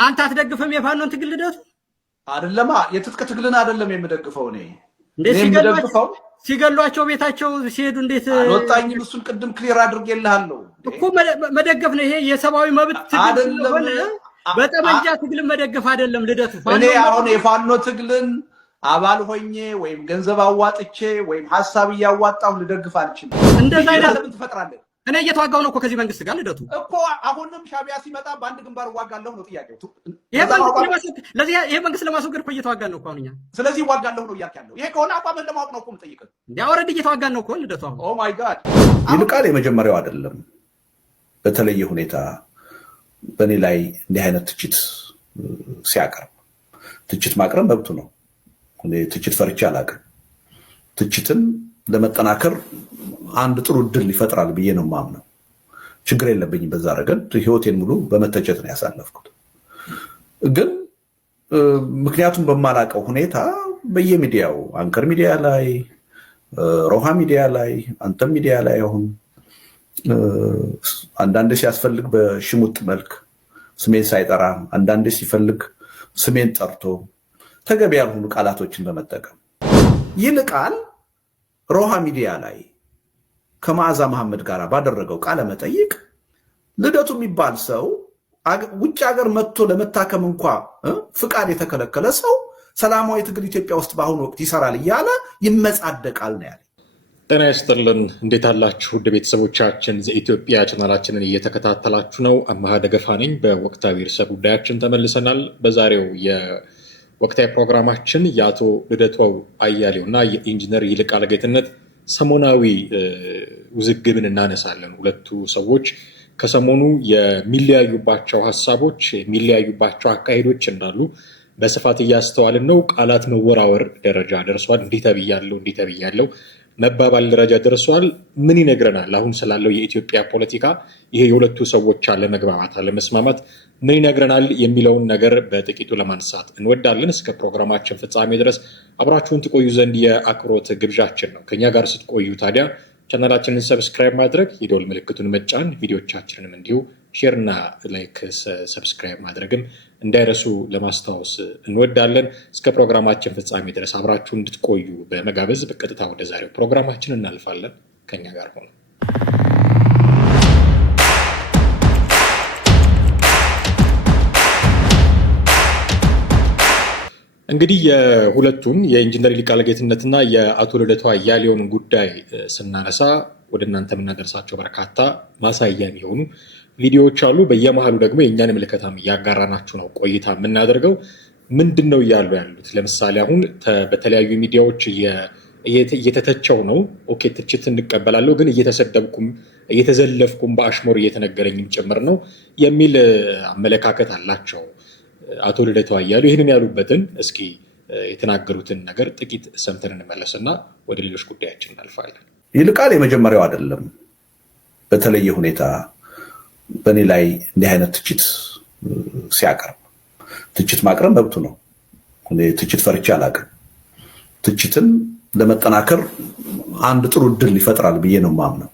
አንተ አትደግፍም የፋኖን ትግል ልደቱ? አይደለማ የትጥቅ ትግልን አይደለም የምደግፈው እኔ ሲገሏቸው ቤታቸው ሲሄዱ እንዴት አልወጣኝም። እሱን ቅድም ክሊር አድርጌልሃለሁ እኮ መደገፍ ነው። ይሄ የሰብአዊ መብት ትግል ስለሆነ በጠመንጃ ትግልን መደገፍ አይደለም ልደቱ። እኔ አሁን የፋኖ ትግልን አባል ሆኜ ወይም ገንዘብ አዋጥቼ ወይም ሀሳብ እያዋጣሁ ልደግፍ አልችልም። እንደዛ ለምን ትፈጥራለህ? እኔ እየተዋጋው ነው እኮ ከዚህ መንግስት ጋር ልደቱ እኮ አሁንም ሻቢያ ሲመጣ በአንድ ግንባር ዋጋለሁ ነው ጥያቄው። ይሄ መንግስት ለማስወገድ እኮ እየተዋጋን ነው እኮ አሁን እኛ። ስለዚህ ዋጋለሁ ነው እያልክ ያለው። ይሄ ከሆነ አቋምህን ለማወቅ ነው እኮ የምጠይቅህ። ኦልሬዲ እየተዋጋን ነው እኮ ልደቱ አሁን። ኦ ማይ ጋድ ይልቃል የመጀመሪያው አይደለም። በተለየ ሁኔታ በእኔ ላይ እንዲህ አይነት ትችት ሲያቀርብ ትችት ማቅረብ መብቱ ነው። ትችት ፈርቼ አላውቅም። ትችትን ለመጠናከር አንድ ጥሩ እድል ይፈጥራል ብዬ ነው የማምነው። ችግር የለብኝም በዛ ረገድ። ህይወቴን ሙሉ በመተቸት ነው ያሳለፍኩት። ግን ምክንያቱም በማላውቀው ሁኔታ በየሚዲያው አንከር ሚዲያ ላይ፣ ሮሃ ሚዲያ ላይ፣ አንተም ሚዲያ ላይ አሁን አንዳንዴ ሲያስፈልግ በሽሙጥ መልክ ስሜን ሳይጠራ፣ አንዳንዴ ሲፈልግ ስሜን ጠርቶ ተገቢ ያልሆኑ ቃላቶችን በመጠቀም ይልቃል ሮሃ ሚዲያ ላይ ከመዓዛ መሐመድ ጋር ባደረገው ቃለ መጠይቅ ልደቱ የሚባል ሰው ውጭ ሀገር መጥቶ ለመታከም እንኳ ፍቃድ የተከለከለ ሰው ሰላማዊ ትግል ኢትዮጵያ ውስጥ በአሁኑ ወቅት ይሰራል እያለ ይመጻደቃል ነው ያለ። ጤና ይስጥልን፣ እንዴት አላችሁ? ውድ ቤተሰቦቻችን ዘኢትዮጵያ ቻናላችንን እየተከታተላችሁ ነው። አማሃ ደገፋ ነኝ። በወቅታዊ ርዕሰ ጉዳያችን ተመልሰናል። በዛሬው የወቅታዊ ፕሮግራማችን የአቶ ልደቱ አያሌው እና የኢንጂነር ይልቃል ጌትነት ሰሞናዊ ውዝግብን እናነሳለን። ሁለቱ ሰዎች ከሰሞኑ የሚለያዩባቸው ሀሳቦች፣ የሚለያዩባቸው አካሄዶች እንዳሉ በስፋት እያስተዋልን ነው። ቃላት መወራወር ደረጃ ደርሷል። እንዲህ ተብያለሁ መባባል ደረጃ ደርሷል። ምን ይነግረናል አሁን ስላለው የኢትዮጵያ ፖለቲካ? ይሄ የሁለቱ ሰዎች አለመግባባት፣ አለመስማማት ምን ይነግረናል የሚለውን ነገር በጥቂቱ ለማንሳት እንወዳለን። እስከ ፕሮግራማችን ፍጻሜ ድረስ አብራችሁን ትቆዩ ዘንድ የአክብሮት ግብዣችን ነው። ከኛ ጋር ስትቆዩ ታዲያ ቻናላችንን ሰብስክራይብ ማድረግ፣ የደወል ምልክቱን መጫን፣ ቪዲዮቻችንንም እንዲሁ ሼርና ላይክ ሰብስክራይብ ማድረግም እንዳይረሱ ለማስታወስ እንወዳለን። እስከ ፕሮግራማችን ፍጻሜ ድረስ አብራችሁ እንድትቆዩ በመጋበዝ በቀጥታ ወደ ዛሬው ፕሮግራማችን እናልፋለን። ከኛ ጋር ሆኑ። እንግዲህ የሁለቱን የኢንጂነር ይልቃል ጌትነትና የአቶ ልደቱ አያሌውን ጉዳይ ስናነሳ ወደ እናንተ የምናደርሳቸው በርካታ ማሳያ የሚሆኑ ቪዲዮዎች አሉ። በየመሃሉ ደግሞ የእኛን ምልከታም እያጋራናችሁ ነው ቆይታ የምናደርገው። ምንድን ነው እያሉ ያሉት? ለምሳሌ አሁን በተለያዩ ሚዲያዎች እየተተቸው ነው። ኦኬ ትችት እንቀበላለሁ፣ ግን እየተሰደብኩም እየተዘለፍኩም በአሽሞር እየተነገረኝም ጭምር ነው የሚል አመለካከት አላቸው አቶ ልደቱ አያሌው። ይህንን ያሉበትን እስኪ የተናገሩትን ነገር ጥቂት ሰምተን እንመለስና ወደ ሌሎች ጉዳያችን እናልፋለን። ይልቃል የመጀመሪያው አይደለም። በተለየ ሁኔታ በእኔ ላይ እንዲህ አይነት ትችት ሲያቀርብ ትችት ማቅረብ መብቱ ነው። ትችት ፈርቼ አላውቅም። ትችትን ለመጠናከር አንድ ጥሩ እድል ይፈጥራል ብዬ ነው የማምነው።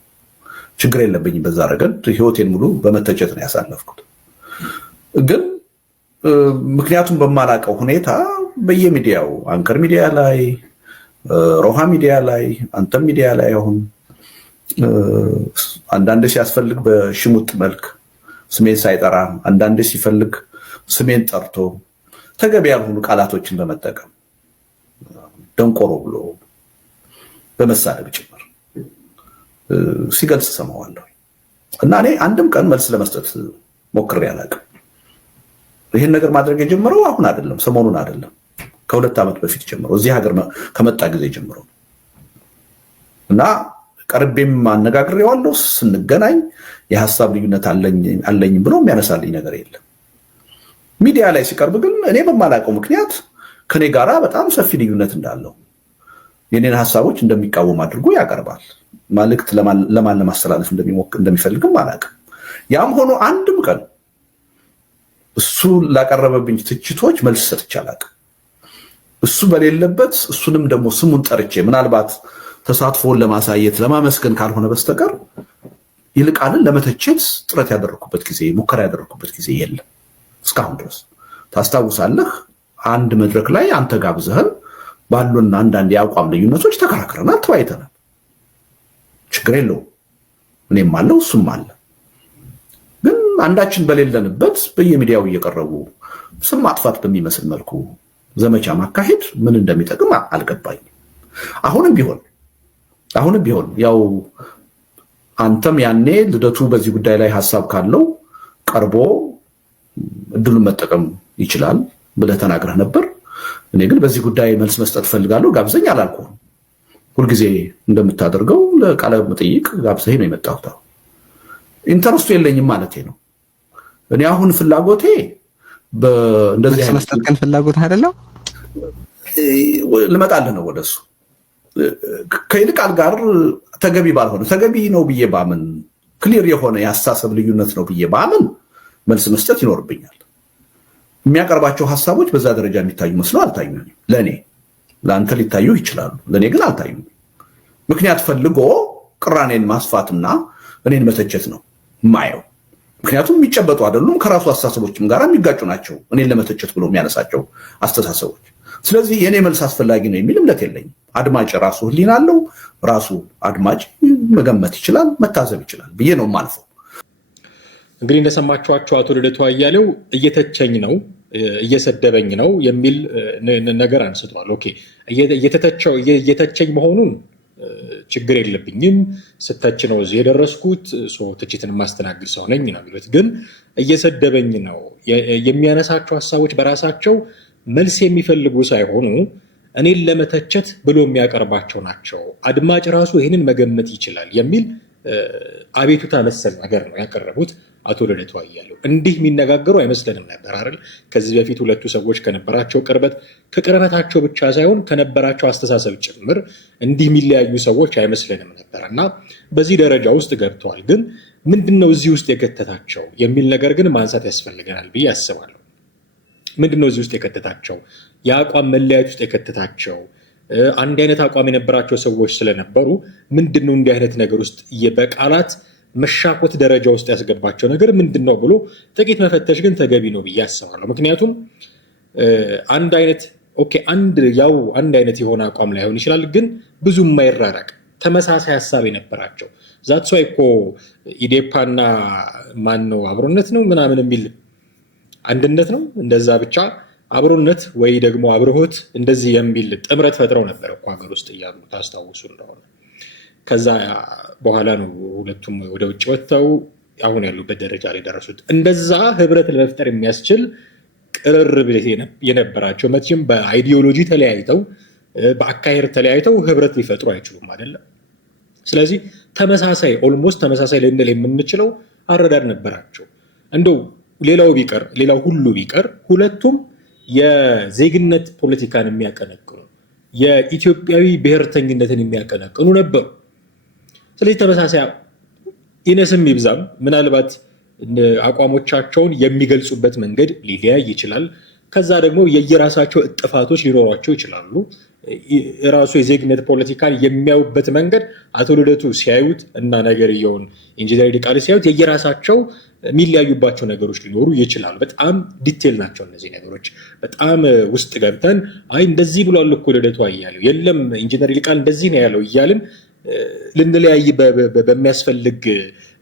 ችግር የለብኝም በዛ ረገድ። ህይወቴን ሙሉ በመተቸት ነው ያሳለፍኩት። ግን ምክንያቱም በማላውቀው ሁኔታ በየሚዲያው አንከር ሚዲያ ላይ፣ ሮሃ ሚዲያ ላይ፣ አንተም ሚዲያ ላይ አሁን አንዳንዴ ሲያስፈልግ በሽሙጥ መልክ ስሜን ሳይጠራ፣ አንዳንዴ ሲፈልግ ስሜን ጠርቶ ተገቢ ያልሆኑ ቃላቶችን በመጠቀም ደንቆሮ ብሎ በመሳደብ ጭምር ሲገልጽ ሰማዋለሁ እና እኔ አንድም ቀን መልስ ለመስጠት ሞክሬ አላውቅም። ይህን ነገር ማድረግ የጀመረው አሁን አይደለም፣ ሰሞኑን አይደለም፣ ከ2 ዓመት በፊት ጀምሮ እዚህ ሀገር ከመጣ ጊዜ ጀምሮ እና ቀርቤም አነጋግሬዋለሁ። ስንገናኝ የሀሳብ ልዩነት አለኝ ብሎ የሚያነሳልኝ ነገር የለም። ሚዲያ ላይ ሲቀርብ ግን እኔ በማላውቀው ምክንያት ከኔ ጋራ በጣም ሰፊ ልዩነት እንዳለው የኔን ሀሳቦች እንደሚቃወም አድርጎ ያቀርባል። መልእክት ለማን ለማስተላለፍ እንደሚፈልግም አላውቅም። ያም ሆኖ አንድም ቀን እሱ ላቀረበብኝ ትችቶች መልስ ሰጥቼ አላውቅም። እሱ በሌለበት እሱንም ደግሞ ስሙን ጠርቼ ምናልባት ተሳትፎን ለማሳየት ለማመስገን ካልሆነ በስተቀር ይልቃልን ለመተቸት ጥረት ያደረኩበት ጊዜ፣ ሙከራ ያደረኩበት ጊዜ የለም። እስካሁን ድረስ ታስታውሳለህ። አንድ መድረክ ላይ አንተ ጋብዘህን ባሉና አንዳንድ የአቋም ልዩነቶች ተከራክረናል፣ ተወያይተናል። ችግር የለውም። እኔም አለው እሱም አለ። ግን አንዳችን በሌለንበት በየሚዲያው እየቀረቡ ስም ማጥፋት በሚመስል መልኩ ዘመቻ ማካሄድ ምን እንደሚጠቅም አልገባኝም። አሁንም ቢሆን ያው አንተም ያኔ ልደቱ በዚህ ጉዳይ ላይ ሐሳብ ካለው ቀርቦ እድሉን መጠቀም ይችላል ብለህ ተናግረህ ነበር። እኔ ግን በዚህ ጉዳይ መልስ መስጠት ፈልጋለሁ። ጋብዘኝ አላልኩም። ሁልጊዜ እንደምታደርገው ለቃለ መጠይቅ ጋብዘኝ ነው የመጣሁት። ኢንተረስቱ የለኝም ማለት ነው። እኔ አሁን ፍላጎቴ በእንደዚህ መልስ መስጠት ግን ፍላጎት አይደለም። ልመጣልህ ነው ወደሱ። ከይልቃል ጋር ተገቢ ባልሆነ ተገቢ ነው ብዬ ባምን ክሊር የሆነ የአስተሳሰብ ልዩነት ነው ብዬ ባምን መልስ መስጠት ይኖርብኛል። የሚያቀርባቸው ሐሳቦች በዛ ደረጃ የሚታዩ መስሎ አልታዩኝም። ለኔ ለአንተ ሊታዩ ይችላሉ፣ ለኔ ግን አልታዩኝም። ምክንያት ፈልጎ ቅራኔን ማስፋትና እኔን መተቸት ነው ማየው። ምክንያቱም የሚጨበጡ አይደሉም፣ ከራሱ አስተሳሰቦችም ጋር የሚጋጩ ናቸው እኔን ለመተቸት ብሎ የሚያነሳቸው አስተሳሰቦች። ስለዚህ የኔ መልስ አስፈላጊ ነው የሚል እምነት የለኝም። አድማጭ ራሱ ህሊና አለው። ራሱ አድማጭ መገመት ይችላል፣ መታዘብ ይችላል ብዬ ነው የማልፈው። እንግዲህ እንደሰማችኋቸው አቶ ልደቱ አያሌው እየተቸኝ ነው እየሰደበኝ ነው የሚል ነገር አንስተዋል። ኦኬ እየተቸኝ መሆኑን ችግር የለብኝም፣ ስተች ነው እዚህ የደረስኩት፣ ትችትን ማስተናግድ ሰው ነኝ ነው የሚሉት። ግን እየሰደበኝ ነው የሚያነሳቸው ሀሳቦች በራሳቸው መልስ የሚፈልጉ ሳይሆኑ እኔን ለመተቸት ብሎ የሚያቀርባቸው ናቸው። አድማጭ ራሱ ይህንን መገመት ይችላል የሚል አቤቱታ መሰል ነገር ነው ያቀረቡት አቶ ልደቱ አያሌው። እንዲህ የሚነጋገሩ አይመስለንም ነበር አይደል? ከዚህ በፊት ሁለቱ ሰዎች ከነበራቸው ቅርበት ከቅርበታቸው ብቻ ሳይሆን ከነበራቸው አስተሳሰብ ጭምር እንዲህ የሚለያዩ ሰዎች አይመስለንም ነበር እና በዚህ ደረጃ ውስጥ ገብተዋል። ግን ምንድነው እዚህ ውስጥ የከተታቸው የሚል ነገር ግን ማንሳት ያስፈልገናል ብዬ አስባለሁ። ምንድነው እዚህ ውስጥ የከተታቸው? የአቋም መለያየት ውስጥ የከተታቸው አንድ አይነት አቋም የነበራቸው ሰዎች ስለነበሩ ምንድነው እንዲህ አይነት ነገር ውስጥ በቃላት መሻኮት ደረጃ ውስጥ ያስገባቸው ነገር ምንድነው ብሎ ጥቂት መፈተሽ ግን ተገቢ ነው ብዬ አስባለሁ። ምክንያቱም አንድ አይነት የሆነ አቋም ላይሆን ይችላል፣ ግን ብዙ የማይራራቅ ተመሳሳይ ሀሳብ የነበራቸው ዛት እኮ ኢዴፓና ማን ነው አብሮነት ነው ምናምን የሚል አንድነት ነው እንደዛ ብቻ አብሮነት ወይ ደግሞ አብርሆት እንደዚህ የሚል ጥምረት ፈጥረው ነበር እኮ ሀገር ውስጥ እያሉ ታስታውሱ እንደሆነ። ከዛ በኋላ ነው ሁለቱም ወደ ውጭ ወጥተው አሁን ያሉበት ደረጃ ላይ ደረሱት። እንደዛ ህብረት ለመፍጠር የሚያስችል ቅርርብ የነበራቸው መቼም በአይዲዮሎጂ ተለያይተው በአካሄድ ተለያይተው ህብረት ሊፈጥሩ አይችሉም አይደለም። ስለዚህ ኦልሞስት ተመሳሳይ ልንል የምንችለው አረዳድ ነበራቸው። እንደው ሌላው ሁሉ ቢቀር ሁለቱም የዜግነት ፖለቲካን የሚያቀነቅኑ የኢትዮጵያዊ ብሔርተኝነትን የሚያቀነቅኑ ነበሩ። ስለዚህ ተመሳሳይ ይነስም ይብዛም ምናልባት አቋሞቻቸውን የሚገልጹበት መንገድ ሊለያይ ይችላል። ከዛ ደግሞ የየራሳቸው እጥፋቶች ሊኖሯቸው ይችላሉ። ራሱ የዜግነት ፖለቲካን የሚያዩበት መንገድ አቶ ልደቱ ሲያዩት እና ነገርየውን ኢንጂነር ይልቃል ሲያዩት የየራሳቸው የሚለያዩባቸው ነገሮች ሊኖሩ ይችላሉ። በጣም ዲቴል ናቸው እነዚህ ነገሮች። በጣም ውስጥ ገብተን እንደዚህ ብሏል እኮ ልደቱ አያሌው፣ የለም ኢንጂነር ይልቃል እንደዚህ ነው ያለው እያልን ልንለያይ በሚያስፈልግ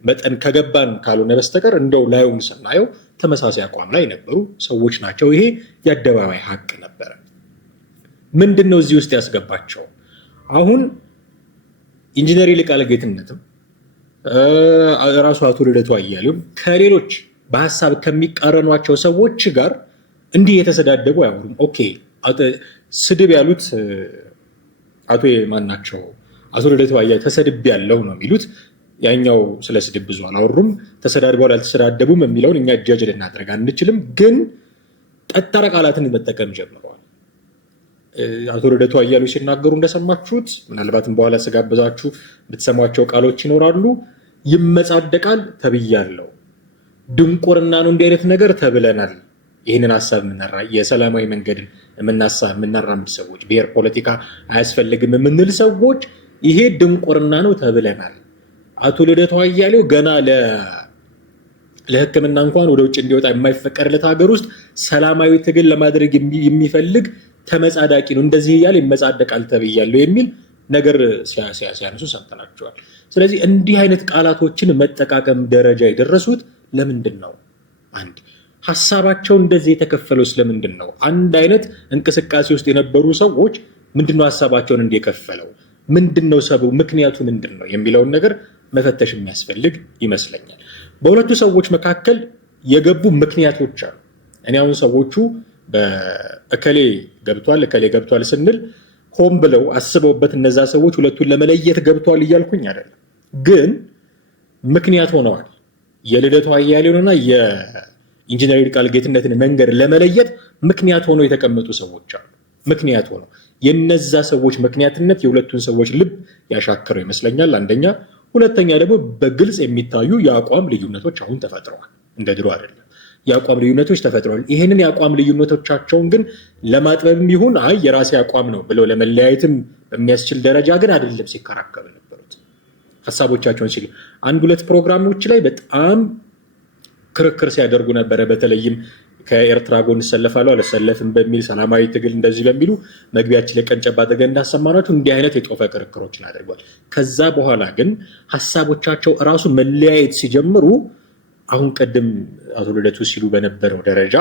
መጠን ከገባን ካልሆነ በስተቀር እንደው ላዩን ስናየው ተመሳሳይ አቋም ላይ የነበሩ ሰዎች ናቸው። ይሄ የአደባባይ ሀቅ ነበረ። ምንድን ነው እዚህ ውስጥ ያስገባቸው? አሁን ኢንጂነር ይልቃል ጌትነትም ራሱ አቶ ልደቱ አያሌውም ከሌሎች በሀሳብ ከሚቃረኗቸው ሰዎች ጋር እንዲህ የተሰዳደቡ አያወሩም። ኦኬ ስድብ ያሉት አቶ ማናቸው አቶ ልደቱ አያሌው ተሰድብ ያለው ነው የሚሉት። ያኛው ስለ ስድብ ብዙ አላወሩም። ተሰዳድበዋል አልተሰዳደቡም የሚለውን እኛ ጃጅ ልናደርግ አንችልም። ግን ጠጠረ ቃላትን መጠቀም ጀምረዋል። አቶ ልደቱ አያሌው ሲናገሩ እንደሰማችሁት ምናልባትም በኋላ ስጋብዛችሁ ብትሰሟቸው ቃሎች ይኖራሉ። ይመጻደቃል ተብያለሁ፣ ድንቁርና ነው እንዲህ አይነት ነገር ተብለናል። ይህንን ሀሳብ የሰላማዊ መንገድን የምናራምድ ሰዎች፣ ብሔር ፖለቲካ አያስፈልግም የምንል ሰዎች ይሄ ድንቁርና ነው ተብለናል። አቶ ልደቱ አያሌው ገና ለሕክምና እንኳን ወደ ውጭ እንዲወጣ የማይፈቀድለት ሀገር ውስጥ ሰላማዊ ትግል ለማድረግ የሚፈልግ ተመጻዳቂ ነው፣ እንደዚህ እያለ ይመጻደቃል ተብያለሁ የሚል ነገር ሲያነሱ ሰምተናቸዋል። ስለዚህ እንዲህ አይነት ቃላቶችን መጠቃቀም ደረጃ የደረሱት ለምንድን ነው? አንድ ሀሳባቸው እንደዚህ የተከፈለው ስለምንድን ነው? አንድ አይነት እንቅስቃሴ ውስጥ የነበሩ ሰዎች ምንድነው ሀሳባቸውን እንዲከፈለው? ምንድነው ሰበቡ? ምክንያቱ ምንድን ነው የሚለውን ነገር መፈተሽ የሚያስፈልግ ይመስለኛል። በሁለቱ ሰዎች መካከል የገቡ ምክንያቶች አሉ። እኔ አሁን ሰዎቹ በእከሌ ገብቷል ስንል ሆን ብለው አስበውበት እነዛ ሰዎች ሁለቱን ለመለየት ገብተዋል እያልኩኝ አይደለም፣ ግን ምክንያት ሆነዋል። የልደቱ አያሌውንና የኢንጂነር ይልቃል ጌትነትን መንገድ ለመለየት ምክንያት ሆነው የተቀመጡ ሰዎች አሉ። ምክንያት ሆነው የነዛ ሰዎች ምክንያትነት የሁለቱን ሰዎች ልብ ያሻከረው ይመስለኛል። አንደኛ። ሁለተኛ ደግሞ በግልጽ የሚታዩ የአቋም ልዩነቶች አሁን ተፈጥረዋል። እንደ ድሮ አይደለም፣ የአቋም ልዩነቶች ተፈጥረዋል። ይህንን የአቋም ልዩነቶቻቸውን ግን ለማጥበብም ይሁን አይ የራሴ አቋም ነው ብለው ለመለያየትም በሚያስችል ደረጃ ግን አይደለም ሲከራከሩ የነበሩት ሀሳቦቻቸውን ሲሉ። አንድ ሁለት ፕሮግራሞች ላይ በጣም ክርክር ሲያደርጉ ነበረ። በተለይም ከኤርትራ ጎን እሰለፋለሁ አልሰለፍም በሚል ሰላማዊ ትግል እንደዚህ በሚሉ መግቢያችን ላይ ቀንጨብ አድርገን እንዳሰማናችሁ እንዲህ አይነት የጦፈ ክርክሮችን አድርጓል። ከዛ በኋላ ግን ሀሳቦቻቸው እራሱ መለያየት ሲጀምሩ አሁን ቀደም አቶ ልደቱ ሲሉ በነበረው ደረጃ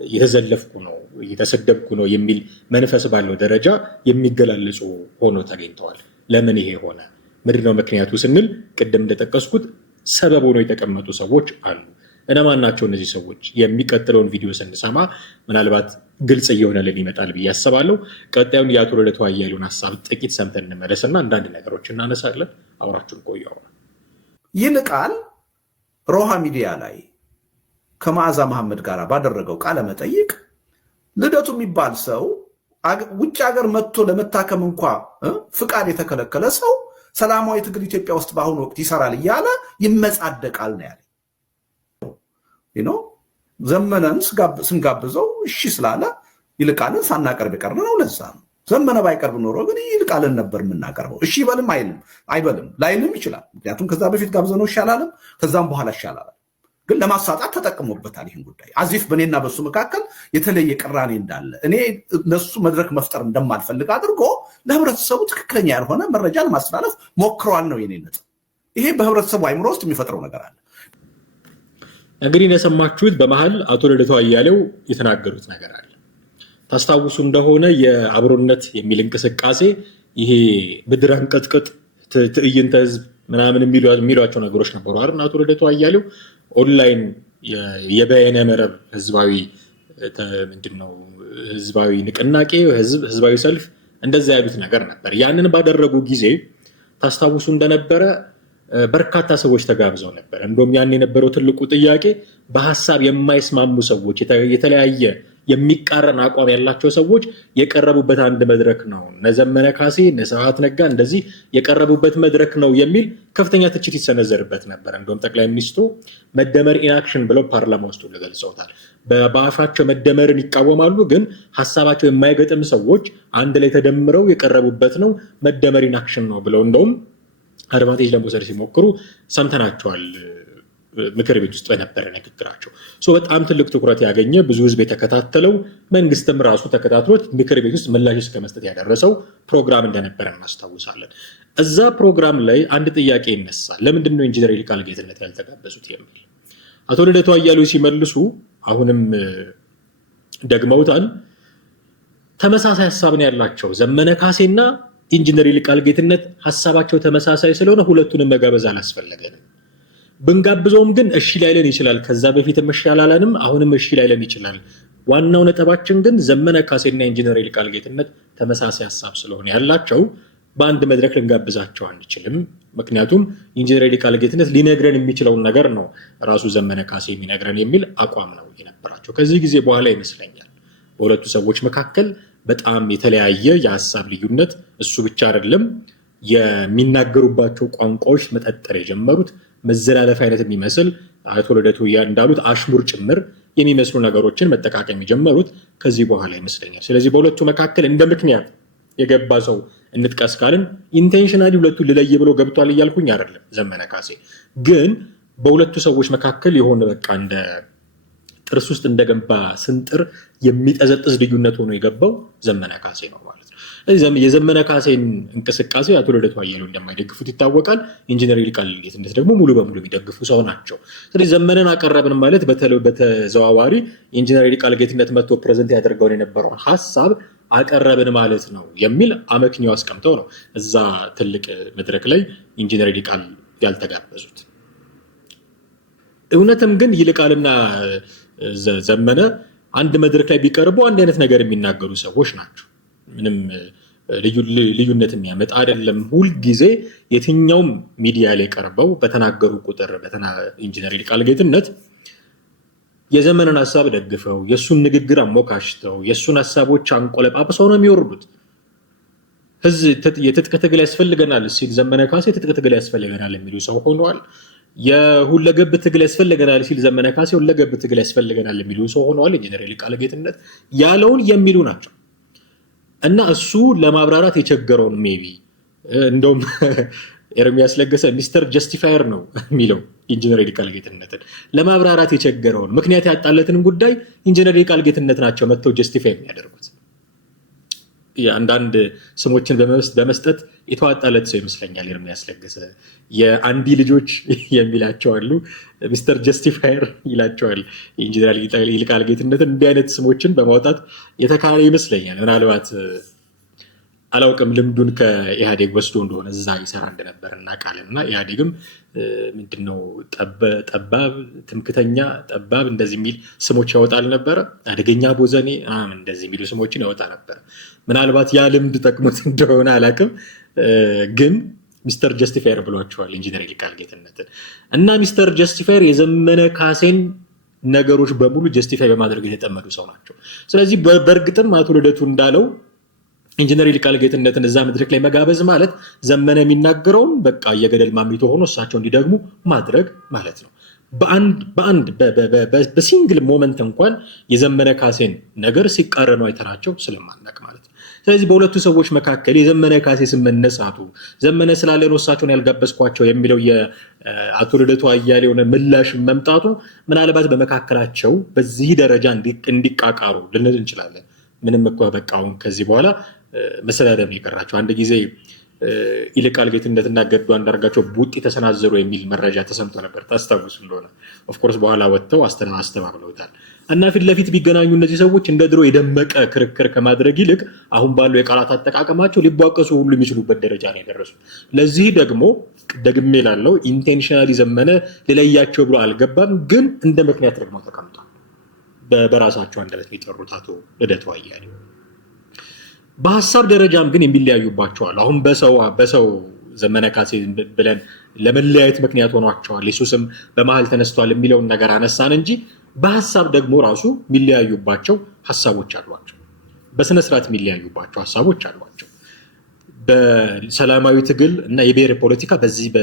የተዘለፍኩ ነው የተሰደብኩ ነው የሚል መንፈስ ባለው ደረጃ የሚገላለጹ ሆኖ ተገኝተዋል። ለምን ይሄ ሆነ? ምንድነው ምክንያቱ ስንል ቅድም እንደጠቀስኩት ሰበብ ሆኖ የተቀመጡ ሰዎች አሉ። እነማን ናቸው እነዚህ ሰዎች? የሚቀጥለውን ቪዲዮ ስንሰማ ምናልባት ግልጽ እየሆነልን ይመጣል ብዬ አስባለሁ። ቀጣዩን የአቶ ልደቱ አያሌውን ሀሳብ ጥቂት ሰምተን እንመለስና አንዳንድ ነገሮች እናነሳለን። አብራችሁን ቆዩ። ይልቃል ሮሃ ሚዲያ ላይ ከመዓዛ መሐመድ ጋር ባደረገው ቃለ መጠይቅ ልደቱ የሚባል ሰው ውጭ ሀገር መጥቶ ለመታከም እንኳ ፍቃድ የተከለከለ ሰው ሰላማዊ ትግል ኢትዮጵያ ውስጥ በአሁኑ ወቅት ይሰራል እያለ ይመጻደቃል ነው ያለ። ዘመነን ስንጋብዘው እሺ ስላለ ይልቃልን ሳናቀርብ የቀርን ነው። ለዛ ነው ዘመነ ባይቀርብ ኖሮ ግን ይልቃልን ነበር የምናቀርበው። እሺ ይበልም አይበልም ላይልም ይችላል። ምክንያቱም ከዛ በፊት ጋብዘነው ይሻላልም ከዛም በኋላ ይሻላል። ግን ለማሳጣት ተጠቅሞበታል። ይህን ጉዳይ አዚፍ በእኔና በሱ መካከል የተለየ ቅራኔ እንዳለ እኔ ለሱ መድረክ መፍጠር እንደማልፈልግ አድርጎ ለህብረተሰቡ ትክክለኛ ያልሆነ መረጃ ለማስተላለፍ ሞክሯል ነው የኔ ነጥብ። ይሄ በህብረተሰቡ አይምሮ ውስጥ የሚፈጥረው ነገር አለ። እንግዲህ እንደሰማችሁት በመሃል አቶ ልደቱ አያሌው የተናገሩት ነገር አለ። ታስታውሱ እንደሆነ የአብሮነት የሚል እንቅስቃሴ ይሄ ብድር አንቀጥቅጥ ትዕይንተ ህዝብ ምናምን የሚሏቸው ነገሮች ነበሩ አይደል? አቶ ልደቱ አያሌው ኦንላይን የበየነ መረብ ህዝባዊ ምንድነው ህዝባዊ ንቅናቄ ህዝባዊ ሰልፍ እንደዛ ያሉት ነገር ነበር። ያንን ባደረጉ ጊዜ ታስታውሱ እንደነበረ በርካታ ሰዎች ተጋብዘው ነበር። እንደውም ያን የነበረው ትልቁ ጥያቄ በሐሳብ የማይስማሙ ሰዎች የተለያየ የሚቃረን አቋም ያላቸው ሰዎች የቀረቡበት አንድ መድረክ ነው። ነዘመነ ካሴ፣ ነስብሐት ነጋ እንደዚህ የቀረቡበት መድረክ ነው የሚል ከፍተኛ ትችት ይሰነዘርበት ነበር። እንደውም ጠቅላይ ሚኒስትሩ መደመር ኢንአክሽን ብለው ፓርላማ ውስጥ ገልጸውታል። በአፋቸው መደመርን ይቃወማሉ፣ ግን ሀሳባቸው የማይገጥም ሰዎች አንድ ላይ ተደምረው የቀረቡበት ነው መደመር ኢንአክሽን ነው ብለው እንደውም አድቫንቴጅ ለመውሰድ ሲሞክሩ ሰምተናቸዋል። ምክር ቤት ውስጥ በነበረ ንግግራቸው በጣም ትልቅ ትኩረት ያገኘ ብዙ ህዝብ የተከታተለው መንግስትም ራሱ ተከታትሎት ምክር ቤት ውስጥ ምላሽ እስከ መስጠት ያደረሰው ፕሮግራም እንደነበረ እናስታውሳለን። እዛ ፕሮግራም ላይ አንድ ጥያቄ ይነሳል። ለምንድን ነው ኢንጂነር ይልቃል ጌትነት ያልተጋበዙት የሚል። አቶ ልደቱ አያሌው ሲመልሱ አሁንም ደግመውታል። ተመሳሳይ ሀሳብ ነው ያላቸው ዘመነ ካሴና ኢንጂነር ይልቃል ጌትነት ሀሳባቸው ተመሳሳይ ስለሆነ ሁለቱንም መጋበዝ አላስፈለገንም። ብንጋብዘውም ግን እሺ ላይለን ይችላል። ከዛ በፊትም እሺ አላለንም፣ አሁንም እሺ ላይለን ይችላል። ዋናው ነጥባችን ግን ዘመነ ካሴና ኢንጂነር ይልቃል ጌትነት ተመሳሳይ ሀሳብ ስለሆነ ያላቸው በአንድ መድረክ ልንጋብዛቸው አንችልም። ምክንያቱም ኢንጂነር ይልቃል ጌትነት ሊነግረን የሚችለውን ነገር ነው ራሱ ዘመነ ካሴ የሚነግረን የሚል አቋም ነው የነበራቸው። ከዚህ ጊዜ በኋላ ይመስለኛል በሁለቱ ሰዎች መካከል በጣም የተለያየ የሀሳብ ልዩነት፣ እሱ ብቻ አይደለም የሚናገሩባቸው ቋንቋዎች መጠጠር የጀመሩት መዘላለፍ አይነት የሚመስል አቶ ልደቱ እንዳሉት አሽሙር ጭምር የሚመስሉ ነገሮችን መጠቃቀም የጀመሩት ከዚህ በኋላ ይመስለኛል። ስለዚህ በሁለቱ መካከል እንደ ምክንያት የገባ ሰው እንጥቀስ ካልን ኢንቴንሽናሊ ሁለቱ ልለይ ብሎ ገብቷል እያልኩኝ አይደለም። ዘመነ ካሴ ግን በሁለቱ ሰዎች መካከል የሆነ በቃ እንደ ጥርስ ውስጥ እንደገባ ስንጥር የሚጠዘጥዝ ልዩነት ሆኖ የገባው ዘመነ ካሴ ነው ማለት ነው። የዘመነ ካሴን እንቅስቃሴ አቶ ልደቱ አያሌው እንደማይደግፉት ይታወቃል። ኢንጂነር ይልቃል ጌትነት ደግሞ ሙሉ በሙሉ የሚደግፉ ሰው ናቸው። ስለዚህ ዘመነን አቀረብን ማለት በተዘዋዋሪ ኢንጂነር ይልቃል ጌትነት መጥቶ ፕሬዘንት ያደርገውን የነበረውን ሀሳብ አቀረብን ማለት ነው የሚል አመክንዮ አስቀምጠው ነው እዛ ትልቅ መድረክ ላይ ኢንጂነር ይልቃል ያልተጋበዙት። እውነትም ግን ይልቃልና ዘመነ አንድ መድረክ ላይ ቢቀርቡ አንድ አይነት ነገር የሚናገሩ ሰዎች ናቸው። ምንም ልዩነት የሚያመጣ አይደለም። ሁልጊዜ የትኛውም ሚዲያ ላይ ቀርበው በተናገሩ ቁጥር ኢንጂነር ይልቃል ጌትነት የዘመነን ሀሳብ ደግፈው የእሱን ንግግር አሞካሽተው የእሱን ሀሳቦች አንቆለጳጵሰው ነው የሚወርዱት። የትጥቅ ትግል ያስፈልገናል ሲል ዘመነ ካሴ ትጥቅ ትግል ያስፈልገናል የሚሉ ሰው ሆነዋል። የሁለገብ ትግል ያስፈልገናል ሲል ዘመነ ካሴ ሁለገብ ትግል ያስፈልገናል የሚሉ ሰው ሆነዋል። ኢንጂነር ይልቃል ጌትነት ያለውን የሚሉ ናቸው እና እሱ ለማብራራት የቸገረውን ሜቢ እንደውም ኤርሚያስ ለገሰ ሚስተር ጀስቲፋየር ነው የሚለው ኢንጂነር ይልቃል ጌትነትን ለማብራራት የቸገረውን ምክንያት ያጣለትን ጉዳይ ኢንጂነር ይልቃል ጌትነት ናቸው መጥተው ጀስቲፋይ የሚያደርጉት። አንዳንድ ስሞችን በመስጠት የተዋጣለት ሰው ይመስለኛል ኤርሚያስ ለገሰ። የአንዲ ልጆች የሚላቸው አሉ፣ ሚስተር ጀስቲፋየር ይላቸዋል ኢንጂነር ይልቃል ጌትነትን። እንዲህ አይነት ስሞችን በማውጣት የተካለ ይመስለኛል። ምናልባት አላውቅም ልምዱን ከኢህአዴግ ወስዶ እንደሆነ እዛ ይሰራ እንደነበር እናውቃለን። እና ኢህአዴግም ምንድነው ጠባብ፣ ትምክተኛ፣ ጠባብ እንደዚህ የሚል ስሞች ያወጣል ነበረ። አደገኛ ቦዘኔ እንደዚህ የሚሉ ስሞችን ያወጣ ነበር። ምናልባት ያ ልምድ ጠቅሞት እንደሆነ አላውቅም፣ ግን ሚስተር ጀስቲፋየር ብሏቸዋል ኢንጂነር ይልቃል ጌትነትን። እና ሚስተር ጀስቲፋየር የዘመነ ካሴን ነገሮች በሙሉ ጀስቲፋይ በማድረግ የተጠመዱ ሰው ናቸው። ስለዚህ በእርግጥም አቶ ልደቱ እንዳለው ኢንጂነር ይልቃል ጌትነትን እዛ መድረክ ላይ መጋበዝ ማለት ዘመነ የሚናገረውን በቃ የገደል ማሚቶ ሆኖ እሳቸው እንዲደግሙ ማድረግ ማለት ነው። በሲንግል ሞመንት እንኳን የዘመነ ካሴን ነገር ሲቃረኑ አይተናቸው ስለማናቅ ማለት ነው። ስለዚህ በሁለቱ ሰዎች መካከል የዘመነ ካሴ ስም መነሳቱ ዘመነ ስላለ ነው እሳቸውን ያልጋበዝኳቸው የሚለው የአቶ ልደቱ አያሌው ምላሽ መምጣቱ ምናልባት በመካከላቸው በዚህ ደረጃ እንዲቃቃሩ ልንል እንችላለን። ምንም እኮ በቃ አሁን ከዚህ በኋላ መሰዳደብ የቀራቸው። አንድ ጊዜ ይልቃል ጌትነትና ገዱ አንዳርጋቸው ቡጢ ተሰናዘሩ የሚል መረጃ ተሰምቶ ነበር፣ ታስታውሱ እንደሆነ። ኦፍኮርስ በኋላ ወጥተው አስተባብለውታል። እና ፊት ለፊት ቢገናኙ እነዚህ ሰዎች እንደ ድሮ የደመቀ ክርክር ከማድረግ ይልቅ አሁን ባለው የቃላት አጠቃቀማቸው ሊቧቀሱ ሁሉ የሚችሉበት ደረጃ ነው የደረሱት። ለዚህ ደግሞ ደግሜ ላለው ኢንቴንሽናሊ ዘመነ ሊለያቸው ብሎ አልገባም፣ ግን እንደ ምክንያት ደግሞ ተቀምጧል። በራሳቸው አንደበት የሚጠሩት አቶ ልደቱ አያሌው በሀሳብ ደረጃም ግን የሚለያዩባቸዋል። አሁን በሰው ዘመነ ካሴ ብለን ለመለያየት ምክንያት ሆኗቸዋል፣ የሱ ስም በመሀል ተነስቷል የሚለውን ነገር አነሳን እንጂ በሀሳብ ደግሞ ራሱ የሚለያዩባቸው ሀሳቦች አሏቸው። በስነስርዓት የሚለያዩባቸው ሀሳቦች አሏቸው። በሰላማዊ ትግል እና የብሔር ፖለቲካ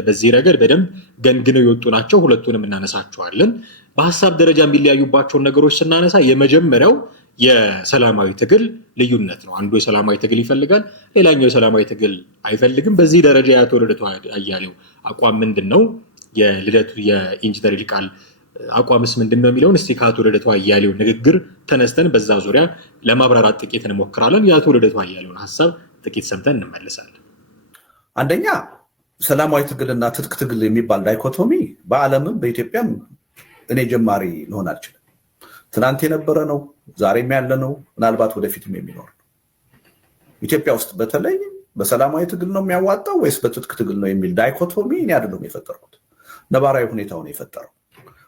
በዚህ ረገድ በደንብ ገንግነው የወጡ ናቸው። ሁለቱንም እናነሳቸዋለን። በሀሳብ ደረጃ የሚለያዩባቸውን ነገሮች ስናነሳ የመጀመሪያው የሰላማዊ ትግል ልዩነት ነው። አንዱ የሰላማዊ ትግል ይፈልጋል፣ ሌላኛው የሰላማዊ ትግል አይፈልግም። በዚህ ደረጃ የአቶ ልደቱ አያሌው አቋም ምንድን ነው? የኢንጂነር ይልቃል አቋምስ ምንድን ነው የሚለውን እስቲ ከአቶ ልደቱ አያሌው ንግግር ተነስተን በዛ ዙሪያ ለማብራራት ጥቂት እንሞክራለን። የአቶ ልደቱ አያሌውን ሀሳብ ጥቂት ሰምተን እንመልሳለን። አንደኛ ሰላማዊ ትግልና ትጥቅ ትግል የሚባል ዳይኮቶሚ በዓለምም በኢትዮጵያም እኔ ጀማሪ ልሆን አልችልም። ትናንት የነበረ ነው፣ ዛሬም ያለ ነው፣ ምናልባት ወደፊትም የሚኖር ነው። ኢትዮጵያ ውስጥ በተለይ በሰላማዊ ትግል ነው የሚያዋጣው ወይስ በትጥቅ ትግል ነው የሚል ዳይኮቶሚ እኔ አይደለም የፈጠርኩት፣ ነባራዊ ሁኔታው ነው የፈጠረው።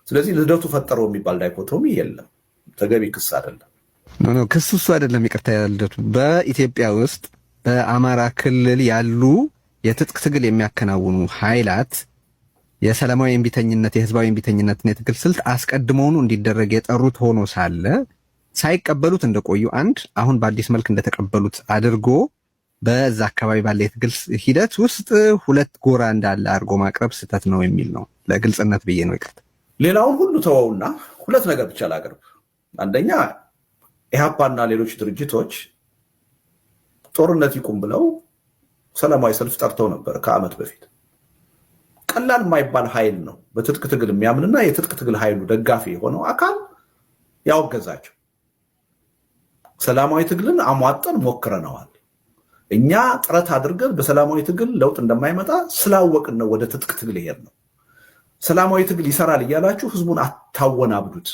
ስለዚህ ልደቱ ፈጠረው የሚባል ዳይኮቶሚ የለም። ተገቢ ክስ አይደለም። ክሱ እሱ አይደለም። ይቅርታ ልደቱ፣ በኢትዮጵያ ውስጥ በአማራ ክልል ያሉ የትጥቅ ትግል የሚያከናውኑ ኃይላት የሰላማዊ እምቢተኝነት የህዝባዊ እምቢተኝነትን የትግል ስልት አስቀድመውኑ እንዲደረግ የጠሩት ሆኖ ሳለ ሳይቀበሉት እንደቆዩ አሁን በአዲስ መልክ እንደተቀበሉት አድርጎ በዛ አካባቢ ባለ የትግል ሂደት ውስጥ ሁለት ጎራ እንዳለ አድርጎ ማቅረብ ስህተት ነው የሚል ነው። ለግልጽነት ብዬ ነው። ይቅርታ። ሌላውን ሁሉ ተወውና ሁለት ነገር ብቻ ላቅርብ። አንደኛ ኢህአፓና ሌሎች ድርጅቶች ጦርነት ይቁም ብለው ሰላማዊ ሰልፍ ጠርተው ነበር ከዓመት በፊት። ቀላል የማይባል ኃይል ነው በትጥቅ ትግል የሚያምንና የትጥቅ ትግል ኃይሉ ደጋፊ የሆነው አካል ያወገዛቸው። ሰላማዊ ትግልን አሟጠን ሞክረነዋል። እኛ ጥረት አድርገን በሰላማዊ ትግል ለውጥ እንደማይመጣ ስላወቅን ነው ወደ ትጥቅ ትግል ይሄድ ነው። ሰላማዊ ትግል ይሰራል እያላችሁ ህዝቡን አታወናብዱት፣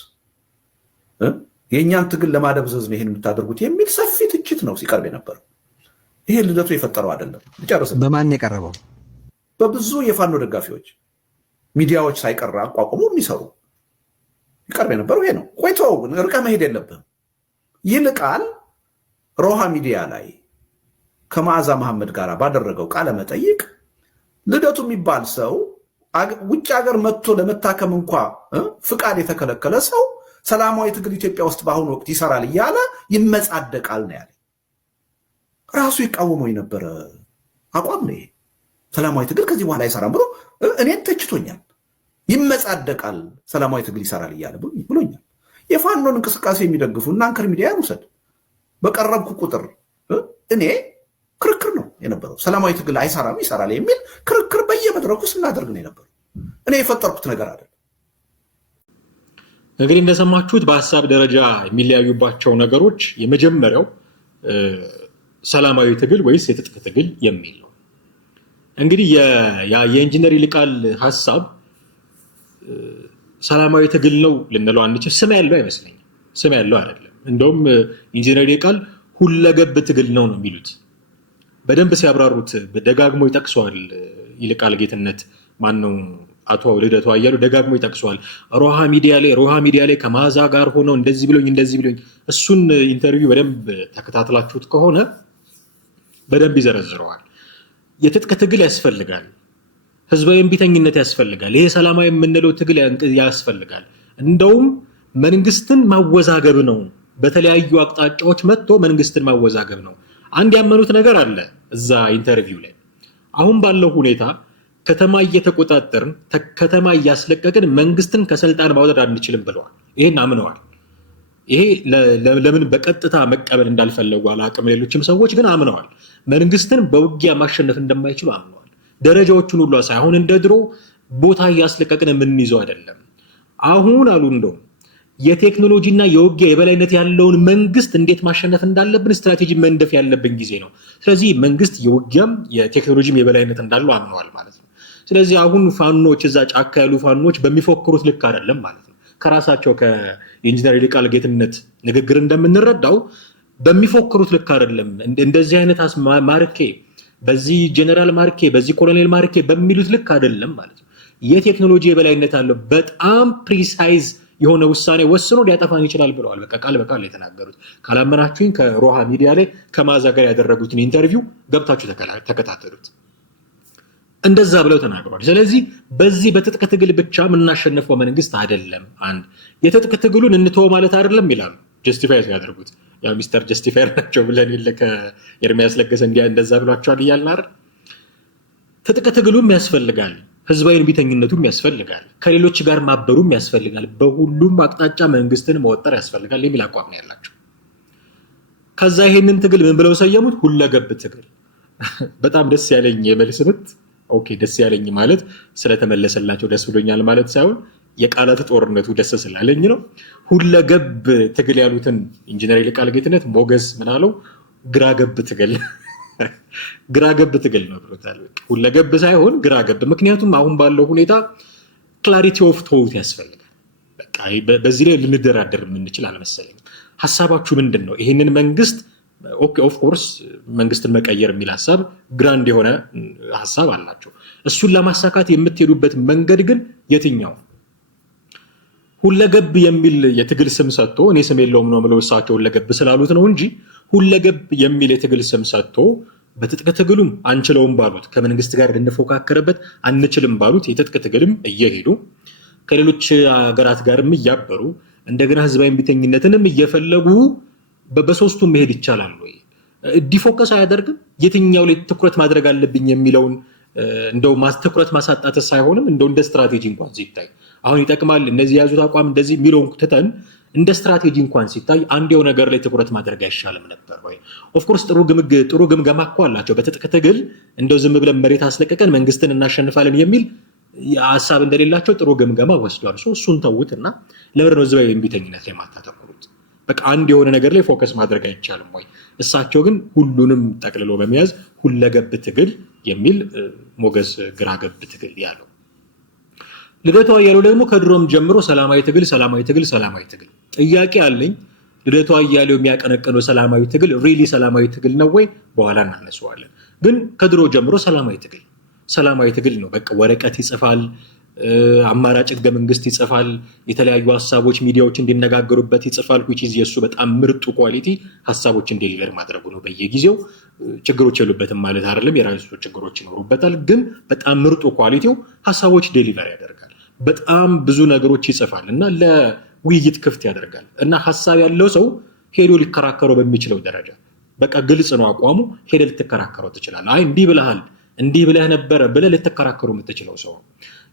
የእኛን ትግል ለማደብዘዝ ነው ይሄን የምታደርጉት የሚል ሰፊ ትችት ነው ሲቀርብ የነበረው። ይሄ ልደቱ የፈጠረው አይደለም። ልጨርስ። በማን የቀረበው? በብዙ የፋኖ ደጋፊዎች ሚዲያዎች ሳይቀር አቋቁሞ የሚሰሩ ይቀርብ የነበረው ይሄ ነው። ቆይተው ርቀህ መሄድ የለብህም። ይልቃል ሮሃ ሚዲያ ላይ ከመዓዛ መሐመድ ጋር ባደረገው ቃለ መጠይቅ ልደቱ የሚባል ሰው ውጭ ሀገር መጥቶ ለመታከም እንኳ ፍቃድ የተከለከለ ሰው ሰላማዊ ትግል ኢትዮጵያ ውስጥ በአሁኑ ወቅት ይሰራል እያለ ይመጻደቃል ነው ያለ። ራሱ ይቃወመው የነበረ አቋም ነው ይሄ። ሰላማዊ ትግል ከዚህ በኋላ አይሰራም ብሎ እኔን ተችቶኛል። ይመጻደቃል ሰላማዊ ትግል ይሰራል እያለ ብሎኛል። የፋኖን እንቅስቃሴ የሚደግፉ እና አንከር ሚዲያ ውሰድ በቀረብኩ ቁጥር እኔ ክርክር ነው የነበረው። ሰላማዊ ትግል አይሰራም ይሰራል የሚል ክርክር በየመድረኩ ስናደርግ ነው የነበረው። እኔ የፈጠርኩት ነገር አይደለም። እንግዲህ እንደሰማችሁት በሀሳብ ደረጃ የሚለያዩባቸው ነገሮች የመጀመሪያው ሰላማዊ ትግል ወይስ የትጥቅ ትግል የሚል ነው። እንግዲህ የኢንጂነር ይልቃል ሀሳብ ሰላማዊ ትግል ነው ልንለው አንችል። ስም ያለው አይመስለኝም። ስም ያለው አይደለም። እንደውም ኢንጂነር ይልቃል ሁለገብ ትግል ነው የሚሉት። በደንብ ሲያብራሩት ደጋግሞ ይጠቅሰዋል። ይልቃል ጌትነት ማነው አቶ ልደቱ አያሌው ደጋግሞ ይጠቅሰዋል። ሮሃ ሚዲያ ላይ ከመዓዛ ጋር ሆነው እንደዚህ ብሎኝ እሱን ኢንተርቪው በደንብ ተከታትላችሁት ከሆነ በደንብ ይዘረዝረዋል። የትጥቅ ትግል ያስፈልጋል፣ ህዝባዊ እምቢተኝነት ያስፈልጋል፣ ይሄ ሰላማዊ የምንለው ትግል ያስፈልጋል። እንደውም መንግስትን ማወዛገብ ነው፣ በተለያዩ አቅጣጫዎች መጥቶ መንግስትን ማወዛገብ ነው። አንድ ያመኑት ነገር አለ እዛ ኢንተርቪው ላይ። አሁን ባለው ሁኔታ ከተማ እየተቆጣጠርን ከተማ እያስለቀቅን መንግስትን ከስልጣን ማውረድ አንችልም ብለዋል። ይሄን አምነዋል። ይሄ ለምን በቀጥታ መቀበል እንዳልፈለጉ አላቅም። ሌሎችም ሰዎች ግን አምነዋል። መንግስትን በውጊያ ማሸነፍ እንደማይችሉ አምነዋል። ደረጃዎቹን ሁሉ ሳይሆን እንደ ድሮ ቦታ እያስለቀቅን የምንይዘው አይደለም። አሁን አሉ እንደውም የቴክኖሎጂና የውጊያ የበላይነት ያለውን መንግስት እንዴት ማሸነፍ እንዳለብን ስትራቴጂ መንደፍ ያለብን ጊዜ ነው። ስለዚህ መንግስት የውጊያም የቴክኖሎጂም የበላይነት እንዳለው አምነዋል ማለት ነው። ስለዚህ አሁን ፋኖች እዛ ጫካ ያሉ ፋኖች በሚፎክሩት ልክ አይደለም ማለት ነው። ከራሳቸው ከኢንጂነር ይልቃል ጌትነት ንግግር እንደምንረዳው በሚፎክሩት ልክ አይደለም። እንደዚህ አይነት ማርኬ፣ በዚህ ጀነራል ማርኬ፣ በዚህ ኮሎኔል ማርኬ በሚሉት ልክ አይደለም ማለት ነው። የቴክኖሎጂ የበላይነት አለው። በጣም ፕሪሳይዝ የሆነ ውሳኔ ወስኖ ሊያጠፋን ይችላል ብለዋል። በቃ ቃል በቃል የተናገሩት። ካላመናችሁኝ ከሮሃ ሚዲያ ላይ ከመዓዛ ጋር ያደረጉትን ኢንተርቪው ገብታችሁ ተከታተሉት። እንደዛ ብለው ተናግረዋል። ስለዚህ በዚህ በትጥቅ ትግል ብቻ የምናሸንፈው መንግስት አይደለም። አንድ የትጥቅ ትግሉን እንተወው ማለት አይደለም ይላሉ። ጀስቲፋይ ያደርጉት ያው ሚስተር ጀስቲፋየር ናቸው ብለን የለ ከኤርሚያስ ለገሰ እንደዛ ብሏቸዋል እያልን አይደል? ትጥቅ ትግሉም ያስፈልጋል፣ ህዝባዊ እምቢተኝነቱም ያስፈልጋል፣ ከሌሎች ጋር ማበሩም ያስፈልጋል፣ በሁሉም አቅጣጫ መንግስትን መወጠር ያስፈልጋል የሚል አቋም ነው ያላቸው። ከዛ ይሄንን ትግል ምን ብለው ሰየሙት? ሁለገብ ትግል። በጣም ደስ ያለኝ የመልስ ምት ኦኬ፣ ደስ ያለኝ ማለት ስለተመለሰላቸው ደስ ብሎኛል ማለት ሳይሆን የቃላት ጦርነቱ ደስ ስላለኝ ነው። ሁለገብ ትግል ያሉትን ኢንጂነር ይልቃል ጌትነት ሞገስ ምናለው ግራገብ ትግል ግራገብ ትግል ነው ብሎታል። ሁለገብ ሳይሆን ግራገብ። ምክንያቱም አሁን ባለው ሁኔታ ክላሪቲ ኦፍ ቶት ያስፈልጋል። በቃ በዚህ ላይ ልንደራደር የምንችል አልመሰለኝም። ሀሳባችሁ ምንድን ነው? ይህንን መንግስት ኦኬ ኦፍ ኮርስ መንግስትን መቀየር የሚል ሀሳብ ግራንድ የሆነ ሀሳብ አላቸው። እሱን ለማሳካት የምትሄዱበት መንገድ ግን የትኛው? ሁለገብ የሚል የትግል ስም ሰጥቶ እኔ ስም የለውም ነው የምለው እሳቸው ሁለገብ ስላሉት ነው እንጂ ሁለገብ የሚል የትግል ስም ሰጥቶ በትጥቅ ትግሉም አንችለውም ባሉት ከመንግስት ጋር ልንፎካከርበት አንችልም ባሉት የትጥቅ ትግልም እየሄዱ ከሌሎች ሀገራት ጋርም እያበሩ እንደገና ህዝባዊ እምቢተኝነትንም እየፈለጉ በሶስቱም መሄድ ይቻላል ወይ? ዲፎከስ አያደርግም? የትኛው ላይ ትኩረት ማድረግ አለብኝ የሚለውን እንደው ትኩረት ማሳጣት ሳይሆንም እንደው እንደ ስትራቴጂ እንኳን ሲታይ አሁን ይጠቅማል እነዚህ የያዙት አቋም እንደዚህ የሚለውን ትተን እንደ ስትራቴጂ እንኳን ሲታይ አንዴው ነገር ላይ ትኩረት ማድረግ አይሻልም ነበር ወይ? ኦፍኮርስ ጥሩ ግምገማ እኮ አላቸው። በትጥቅ ትግል እንደው ዝም ብለን መሬት አስለቀቀን መንግስትን እናሸንፋለን የሚል ሐሳብ እንደሌላቸው ጥሩ ግምገማ ወስዷል። እሱን ተውትና ለምን ነው ህዝባዊ እምቢተኝነት ላይ ማታተኩሩት? በቃ አንድ የሆነ ነገር ላይ ፎከስ ማድረግ አይቻልም ወይ? እሳቸው ግን ሁሉንም ጠቅልሎ በመያዝ ሁለገብ ትግል የሚል ሞገስ ግራገብ ትግል ያለው ልደቱ አያሌው ደግሞ ከድሮም ጀምሮ ሰላማዊ ትግል ጥያቄ አለኝ። ልደቱ አያሌው የሚያቀነቅነው ሰላማዊ ትግል ሪሊ ሰላማዊ ትግል ነው ወይ? በኋላ እናነሳዋለን። ግን ከድሮ ጀምሮ ሰላማዊ ትግል ነው። በቃ ወረቀት ይጽፋል፣ አማራጭ ህገ መንግስት ይጽፋል፣ የተለያዩ ሀሳቦች ሚዲያዎች እንዲነጋገሩበት ይጽፋል። which is የሱ በጣም ምርጡ ኳሊቲ ሀሳቦችን ዴሊቨር ማድረጉ ነው። በየጊዜው ችግሮች የሉበትም ማለት አይደለም፣ የራሱ ችግሮች ይኖሩበታል። ግን በጣም ምርጡ ኳሊቲው ሀሳቦች ዴሊቨር ያደርጋል። በጣም ብዙ ነገሮች ይጽፋል እና ለውይይት ክፍት ያደርጋል እና ሀሳብ ያለው ሰው ሄዶ ሊከራከረው በሚችለው ደረጃ በቃ ግልጽ ነው አቋሙ። ሄደ ልትከራከረው ትችላለህ። አይ እንዲህ ብለሃል እንዲህ ብለህ ነበረ ብለህ ልትከራከረው የምትችለው ሰው።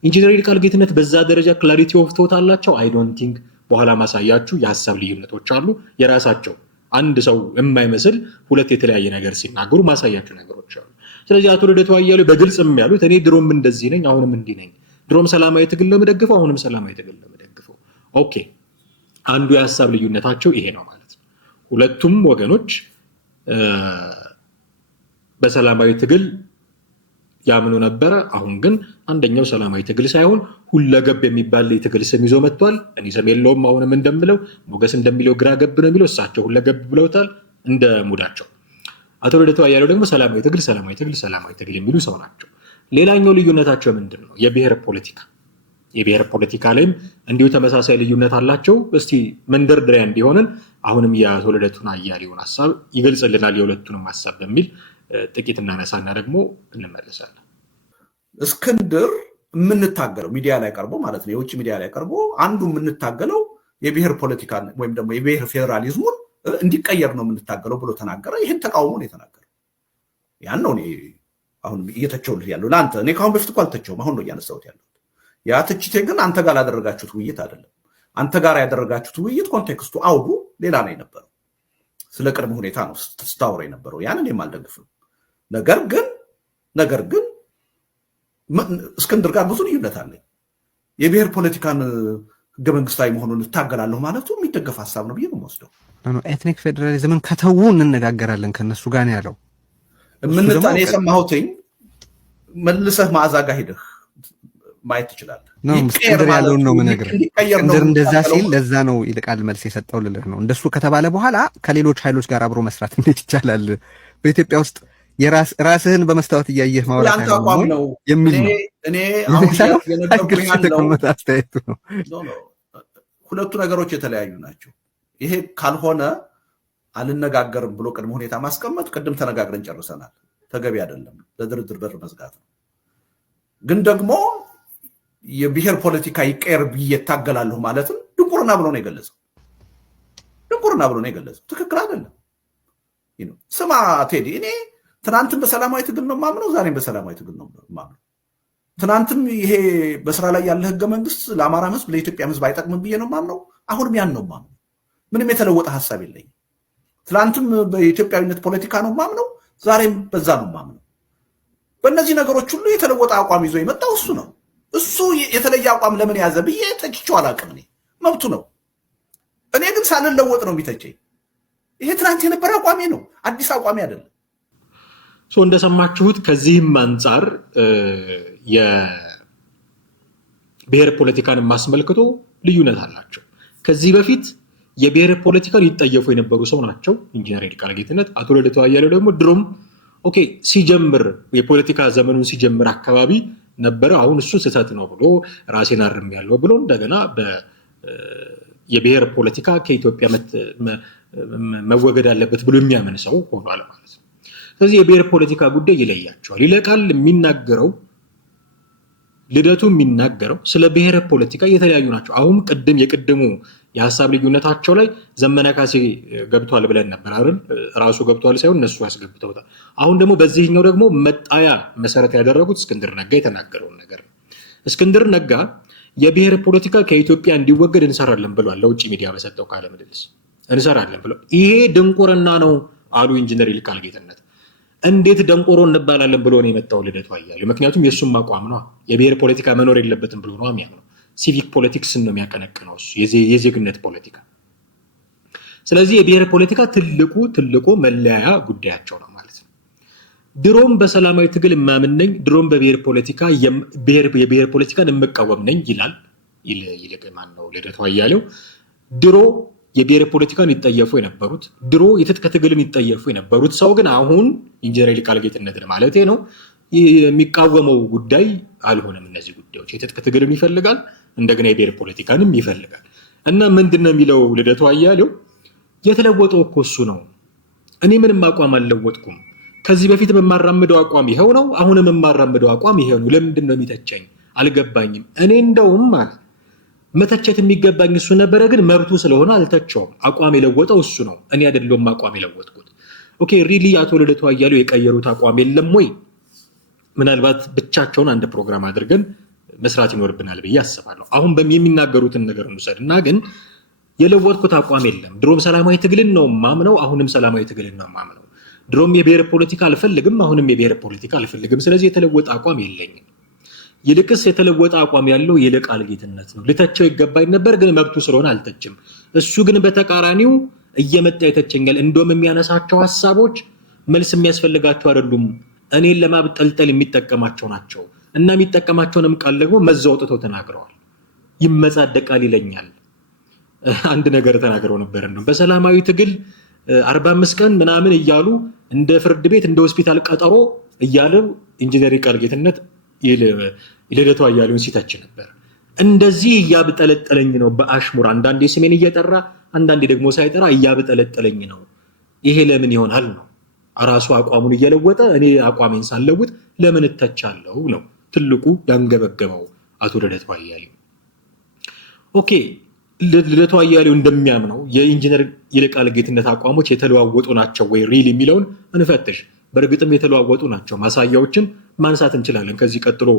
ኢንጂነር ይልቃል ጌትነት በዛ ደረጃ ክላሪቲ ኦፍ ቶት አላቸው? አይ ዶንት ቲንክ። በኋላ ማሳያችሁ የሀሳብ ልዩነቶች አሉ የራሳቸው። አንድ ሰው የማይመስል ሁለት የተለያየ ነገር ሲናገሩ ማሳያችሁ ነገሮች አሉ። ስለዚህ አቶ ልደቱ አያሌው በግልጽ የሚያሉት እኔ ድሮም እንደዚህ ነኝ አሁንም እንዲህ ነኝ፣ ድሮም ሰላማዊ ትግል ለመደግፈው አሁንም ሰላማዊ ትግል ለመደግፈው። ኦኬ አንዱ የሀሳብ ልዩነታቸው ይሄ ነው ማለት ነው። ሁለቱም ወገኖች በሰላማዊ ትግል ያምኑ ነበረ። አሁን ግን አንደኛው ሰላማዊ ትግል ሳይሆን ሁለገብ የሚባል የትግል ስም ይዞ መጥቷል። እኔ ስም የለውም አሁንም እንደምለው፣ ሞገስ እንደሚለው ግራ ገብ ነው የሚለው፣ እሳቸው ሁለገብ ብለውታል እንደ ሙዳቸው። አቶ ልደቱ አያሌው ደግሞ ሰላማዊ ትግል የሚሉ ሰው ናቸው። ሌላኛው ልዩነታቸው ምንድን ነው? የብሔር ፖለቲካ ላይም እንዲሁ ተመሳሳይ ልዩነት አላቸው። እስቲ መንደርደሪያ እንዲሆንን አሁንም የአቶ ልደቱን አያሌውን ሀሳብ ይገልጽልናል የሁለቱንም ሀሳብ በሚል ጥቂት እናነሳና ደግሞ እንመለሳለን። እስክንድር የምንታገለው ሚዲያ ላይ ቀርቦ ማለት ነው፣ የውጭ ሚዲያ ላይ ቀርቦ አንዱ የምንታገለው የብሔር ፖለቲካ ወይም ደግሞ የብሔር ፌዴራሊዝሙን እንዲቀየር ነው የምንታገለው ብሎ ተናገረ። ይህን ተቃውሞ ነው የተናገረው። ያን ነው እኔ አሁን እየተቸውልህ ያለው ለአንተ። እኔ ከአሁን በፊት እኮ አልተቸውም፣ አሁን ነው እያነሳሁት ያለው። ያ ትችቴ ግን አንተ ጋር ላደረጋችሁት ውይይት አይደለም። አንተ ጋር ያደረጋችሁት ውይይት ኮንቴክስቱ አውዱ ሌላ ነው የነበረው። ስለ ቅድመ ሁኔታ ነው ስታወራ የነበረው። ያን እኔም አልደግፍም። ነገር ግን እስክንድር ጋር ብዙ ልዩነት አለኝ። የብሔር ፖለቲካን ህገ መንግስታዊ መሆኑን እታገላለሁ ማለቱ የሚደገፍ ሀሳብ ነው ብዬ ነው የምወስደው። ኤትኒክ ፌዴራሊዝምን ከተዉ እንነጋገራለን ከነሱ ጋር ነው ያለው። እኔ የሰማሁትኝ መልሰህ መዓዛ ጋር ሄደህ ማየት ትችላለህ። እስክንድር ያለውን ነው የምነግርህ። እስክንድር እንደዛ ሲል ለዛ ነው ይልቃል መልስ የሰጠው ልልህ ነው። እንደሱ ከተባለ በኋላ ከሌሎች ኃይሎች ጋር አብሮ መስራት እንዴት ይቻላል? በኢትዮጵያ ውስጥ ራስህን በመስታወት እያየህ ማውራት ነው የሚል ነው። እኔ አሁን የነገርኩህ ያለው አስተያየቱ ነው። ሁለቱ ነገሮች የተለያዩ ናቸው። ይሄ ካልሆነ አልነጋገርም ብሎ ቅድመ ሁኔታ ማስቀመጥ ቅድም ተነጋግረን ጨርሰናል። ተገቢ አይደለም። ለድርድር በር መዝጋት ነው። ግን ደግሞ የብሔር ፖለቲካ ይቀየር ብዬ እታገላለሁ ማለትም ድንቁርና ብሎ ነው የገለጸው። ትክክል አይደለም። ስማ ቴዲ፣ እኔ ትናንትም በሰላማዊ ትግል ነው የማምነው፣ ዛሬም በሰላማዊ ትግል ነው የማምነው። ትናንትም ይሄ በስራ ላይ ያለ ህገ መንግስት ለአማራ ህዝብ ለኢትዮጵያ ህዝብ አይጠቅምም ብዬ ነው የማምነው። አሁንም ያን ነው የማምነው። ምንም የተለወጠ ሀሳብ የለኝም። ትናንትም በኢትዮጵያዊነት ፖለቲካ ነው የማምነው፣ ዛሬም በዛ ነው የማምነው። በእነዚህ ነገሮች ሁሉ የተለወጠ አቋም ይዞ የመጣው እሱ ነው። እሱ የተለየ አቋም ለምን ያዘ ብዬ ተችቼው አላውቅም። እኔ መብቱ ነው። እኔ ግን ሳልለወጥ ነው የሚተቸኝ። ይሄ ትናንት የነበረ አቋሜ ነው፣ አዲስ አቋሜ አይደለም። እንደሰማችሁት ከዚህም አንጻር የብሔር ፖለቲካን ማስመልክቶ ልዩነት አላቸው። ከዚህ በፊት የብሔር ፖለቲካን ይጠየፉ የነበሩ ሰው ናቸው ኢንጂነር ይልቃል ጌትነት። አቶ ልደቱ አያሌው ደግሞ ድሮም ሲጀምር የፖለቲካ ዘመኑን ሲጀምር አካባቢ ነበረ። አሁን እሱ ስህተት ነው ብሎ ራሴን አርሜያለሁ ብሎ እንደገና የብሔር ፖለቲካ ከኢትዮጵያ መወገድ አለበት ብሎ የሚያምን ሰው ሆኗል ማለት ነው። ስለዚህ የብሔር ፖለቲካ ጉዳይ ይለያቸዋል። ይልቃል የሚናገረው ልደቱ የሚናገረው ስለ ብሔር ፖለቲካ የተለያዩ ናቸው። አሁን የቅድሙ የሀሳብ ልዩነታቸው ላይ ዘመነ ካሴ ገብቷል ብለን ነበር አይደል? ራሱ ገብቷል ሳይሆን እነሱ ያስገብተውታል። አሁን ደግሞ በዚህኛው ደግሞ መጣያ መሰረት ያደረጉት እስክንድር ነጋ የተናገረውን ነገር ነው። እስክንድር ነጋ የብሔር ፖለቲካ ከኢትዮጵያ እንዲወገድ እንሰራለን ብሏል። ለውጭ ሚዲያ በሰጠው ቃለ ምልልስ እንሰራለን ብሎ ይሄ ድንቁርና ነው አሉ ኢንጂነር ይልቃል ጌትነት። እንዴት ደንቆሮ እንባላለን ብሎ ነው የመጣው ልደቱ አያሌው። ምክንያቱም የሱም አቋም ነው የብሔር ፖለቲካ መኖር የለበትም ብሎ ነው የሚያምነው። ሲቪክ ፖለቲክስ ነው የሚያቀነቅነው እሱ የዜግነት ፖለቲካ። ስለዚህ የብሔር ፖለቲካ ትልቁ መለያ ጉዳያቸው ነው ማለት ነው። ድሮም በሰላማዊ ትግል የማምን ነኝ፣ ድሮም በብሔር ፖለቲካ የብሔር ፖለቲካን የምቃወም ነኝ ይላል ማን ነው ልደቱ አያሌው። ድሮ የብሔር ፖለቲካን ይጠየፉ የነበሩት ድሮ የትጥቅ ትግልን ይጠየፉ የነበሩት ሰው ግን አሁን ኢንጂነር ይልቃል ጌትነትን ማለቴ ነው የሚቃወመው ጉዳይ አልሆነም። እነዚህ ጉዳዮች የትጥቅ ትግልን ይፈልጋል፣ እንደገና የብሔር ፖለቲካንም ይፈልጋል። እና ምንድነው የሚለው ልደቱ አያሌው የተለወጠው እኮ እሱ ነው። እኔ ምንም አቋም አልለወጥኩም። ከዚህ በፊት በማራምደው አቋም ይሄው ነው፣ አሁንም የማራምደው አቋም ይሄው ነው። ለምንድን ነው የሚተቸኝ? አልገባኝም። እኔ እንደውም ማለት መተቸት የሚገባኝ እሱ ነበረ፣ ግን መብቱ ስለሆነ አልተቸውም። አቋም የለወጠው እሱ ነው፣ እኔ አይደለሁም አቋም የለወጥኩት። ኦኬ ሪሊ አቶ ልደቱ አያሌው የቀየሩት አቋም የለም ወይ? ምናልባት ብቻቸውን አንድ ፕሮግራም አድርገን መስራት ይኖርብናል ብዬ አስባለሁ። አሁን የሚናገሩትን ነገር እንውሰድና ግን የለወጥኩት አቋም የለም። ድሮም ሰላማዊ ትግልን ነው ማምነው፣ አሁንም ሰላማዊ ትግልን ነው ማምነው። ድሮም የብሔር ፖለቲካ አልፈልግም፣ አሁንም የብሔር ፖለቲካ አልፈልግም። ስለዚህ የተለወጠ አቋም የለኝም። ይልቅስ የተለወጠ አቋም ያለው ይልቃል ጌትነት ነው። ልተቸው ይገባኝ ነበር፣ ግን መብቱ ስለሆነ አልተችም። እሱ ግን በተቃራኒው እየመጣ ይተቸኛል። እንደውም የሚያነሳቸው ሀሳቦች መልስ የሚያስፈልጋቸው አይደሉም፣ እኔን ለማብጠልጠል የሚጠቀማቸው ናቸው። እና የሚጠቀማቸውንም ቃል ደግሞ መዛውጥተው ተናግረዋል። ይመጻደቃል ይለኛል። አንድ ነገር ተናግረው ነበር እንደውም በሰላማዊ ትግል 45 ቀን ምናምን እያሉ እንደ ፍርድ ቤት እንደ ሆስፒታል ቀጠሮ እያሉ ኢንጂነር ይልቃል ጌትነት ልደቱ አያሌውን ሲተች ነበር። እንደዚህ እያብጠለጠለኝ ነው በአሽሙር አንዳንዴ ስሜን እየጠራ አንዳንዴ ደግሞ ሳይጠራ እያብጠለጠለኝ ነው። ይሄ ለምን ይሆናል ነው። ራሱ አቋሙን እየለወጠ እኔ አቋሜን ሳልለውጥ ለምን እተቻለሁ ነው ትልቁ ያንገበገበው አቶ ልደቱ አያሌው። ኦኬ ልደቱ አያሌው እንደሚያምነው የኢንጂነር ይልቃል ጌትነት አቋሞች የተለዋወጡ ናቸው ወይ ሪል የሚለውን እንፈትሽ። በእርግጥም የተለዋወጡ ናቸው። ማሳያዎችን ማንሳት እንችላለን። ከዚህ ቀጥሎ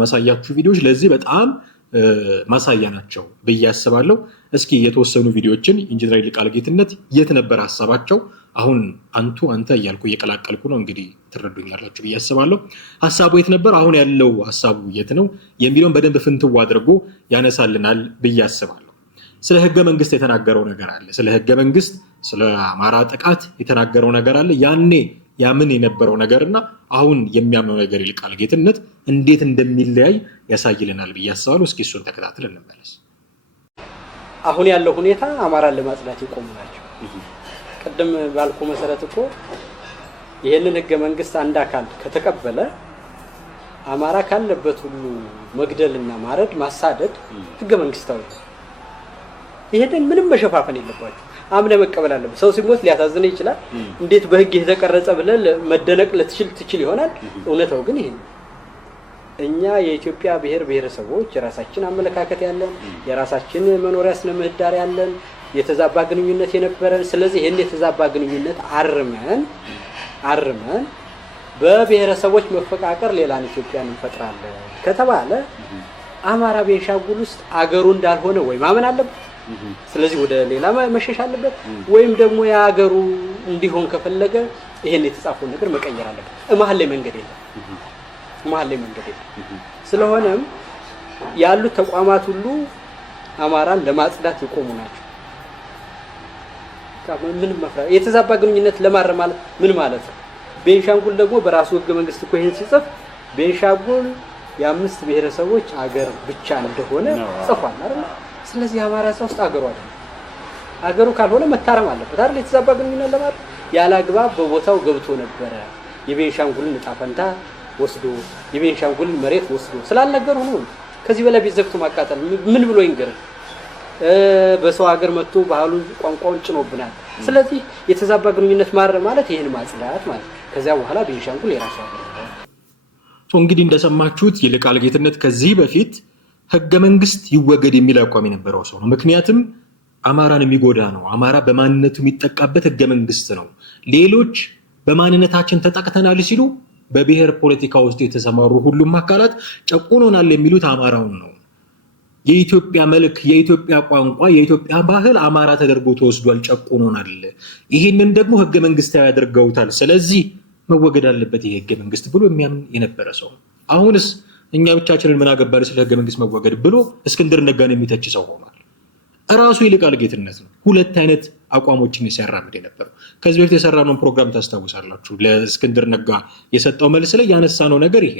ማሳያችሁ ቪዲዮዎች ለዚህ በጣም ማሳያ ናቸው ብዬ አስባለሁ። እስኪ የተወሰኑ ቪዲዮዎችን ኢንጂነር ይልቃል ጌትነት የት ነበር ሀሳባቸው? አሁን አንተ እያልኩ እየቀላቀልኩ ነው፣ እንግዲህ ትረዱኛላችሁ ብዬ አስባለሁ። ሀሳቡ የት ነበር፣ አሁን ያለው ሀሳቡ የት ነው የሚለውን በደንብ ፍንትው አድርጎ ያነሳልናል ብዬ አስባለሁ። ስለ ህገ መንግስት የተናገረው ነገር አለ። ስለ ህገ መንግስት፣ ስለ አማራ ጥቃት የተናገረው ነገር አለ። ያኔ ያምን የነበረው ነገርና አሁን የሚያምነው ነገር ይልቃል ጌትነት እንዴት እንደሚለያይ ያሳይልናል ብዬ አስባለሁ። እስኪ እሱን ተከታትለን እንመለስ። አሁን ያለው ሁኔታ አማራን ለማጽዳት የቆሙ ናቸው። ቅድም ባልኩ መሰረት እኮ ይሄንን ህገ መንግስት አንድ አካል ከተቀበለ አማራ ካለበት ሁሉ መግደልና ማረድ ማሳደድ ህገ መንግስታዊ ነው። ይሄንን ምንም መሸፋፈን የለባችሁ። አምነ መቀበል አለበት። ሰው ሲሞት ሊያሳዝን ይችላል። እንዴት በህግ የተቀረጸ ብለን መደነቅ ልትችል ይሆናል። እውነታው ግን ይሄ ነው። እኛ የኢትዮጵያ ብሔር ብሔረሰቦች የራሳችን አመለካከት ያለን፣ የራሳችን መኖሪያ ስነ ምህዳር ያለን፣ የተዛባ ግንኙነት የነበረን። ስለዚህ ይሄን የተዛባ ግንኙነት አርመን በብሔረሰቦች መፈቃቀር ሌላን ኢትዮጵያን እንፈጥራለን ከተባለ አማራ ቤንሻንጉል ውስጥ አገሩ እንዳልሆነ ወይ ማመን አለበት። ስለዚህ ወደ ሌላ መሸሽ አለበት፣ ወይም ደግሞ የአገሩ እንዲሆን ከፈለገ ይሄን የተጻፈውን ነገር መቀየር አለበት። መሀል ላይ መንገድ የለም። ስለሆነም ያሉት ተቋማት ሁሉ አማራን ለማጽዳት የቆሙ ናቸው። ምን መፍራት የተዛባ ግንኙነት ለማረም ማለት ምን ማለት ነው? ቤንሻንጉል ደግሞ በራሱ ህገ መንግስት እኮ ይሄን ሲጽፍ ቤንሻንጉል የአምስት ብሔረሰቦች አገር ብቻ እንደሆነ ጽፏል አይደል? ስለዚህ አማራ ውስጥ አገሩ አይደል? አገሩ ካልሆነ መታረም አለበት አይደል? የተዛባ ግንኙነት ለማድረግ ያላግባብ በቦታው ገብቶ ነበረ። የቤንሻንጉልን ዕጣ ፈንታ ወስዶ የቤንሻንጉልን መሬት ወስዶ ስላልነገሩ ነው። ከዚህ በላይ ቢዘግቱ ማቃጠል ምን ብሎ ይንገር? በሰው ሀገር መጥቶ ባህሉን ቋንቋውን ጭኖብናል። ስለዚህ የተዛባ ግንኙነት ማረም ማለት ይሄን ማጽዳት ማለት። ከዚያ በኋላ ቤንሻንጉል የራሱ ሀገር ነው። እንግዲህ እንደሰማችሁት ይልቃል ጌትነት ከዚህ በፊት ህገ መንግስት ይወገድ የሚል አቋም የነበረው ሰው ነው። ምክንያቱም አማራን የሚጎዳ ነው፣ አማራ በማንነቱ የሚጠቃበት ህገ መንግስት ነው። ሌሎች በማንነታችን ተጠቅተናል ሲሉ በብሔር ፖለቲካ ውስጥ የተሰማሩ ሁሉም አካላት ጨቁኖናል የሚሉት አማራውን ነው። የኢትዮጵያ መልክ፣ የኢትዮጵያ ቋንቋ፣ የኢትዮጵያ ባህል አማራ ተደርጎ ተወስዷል፣ ጨቁኖናል። ይህንን ደግሞ ህገ መንግስታዊ ያደርገውታል። ስለዚህ መወገድ አለበት ይሄ ህገ መንግስት ብሎ የሚያምን የነበረ ሰው ነው። አሁንስ እኛ ብቻችንን ምን አገባን ስለ ህገ መንግስት መወገድ ብሎ እስክንድር ነጋን የሚተች ሰው ሆኗል። እራሱ ይልቃል ጌትነት ነው ሁለት አይነት አቋሞችን ሲያራምድ የነበረው። ከዚህ በፊት የሰራነውን ፕሮግራም ታስታውሳላችሁ። ለእስክንድር ነጋ የሰጠው መልስ ላይ ያነሳነው ነገር ይሄ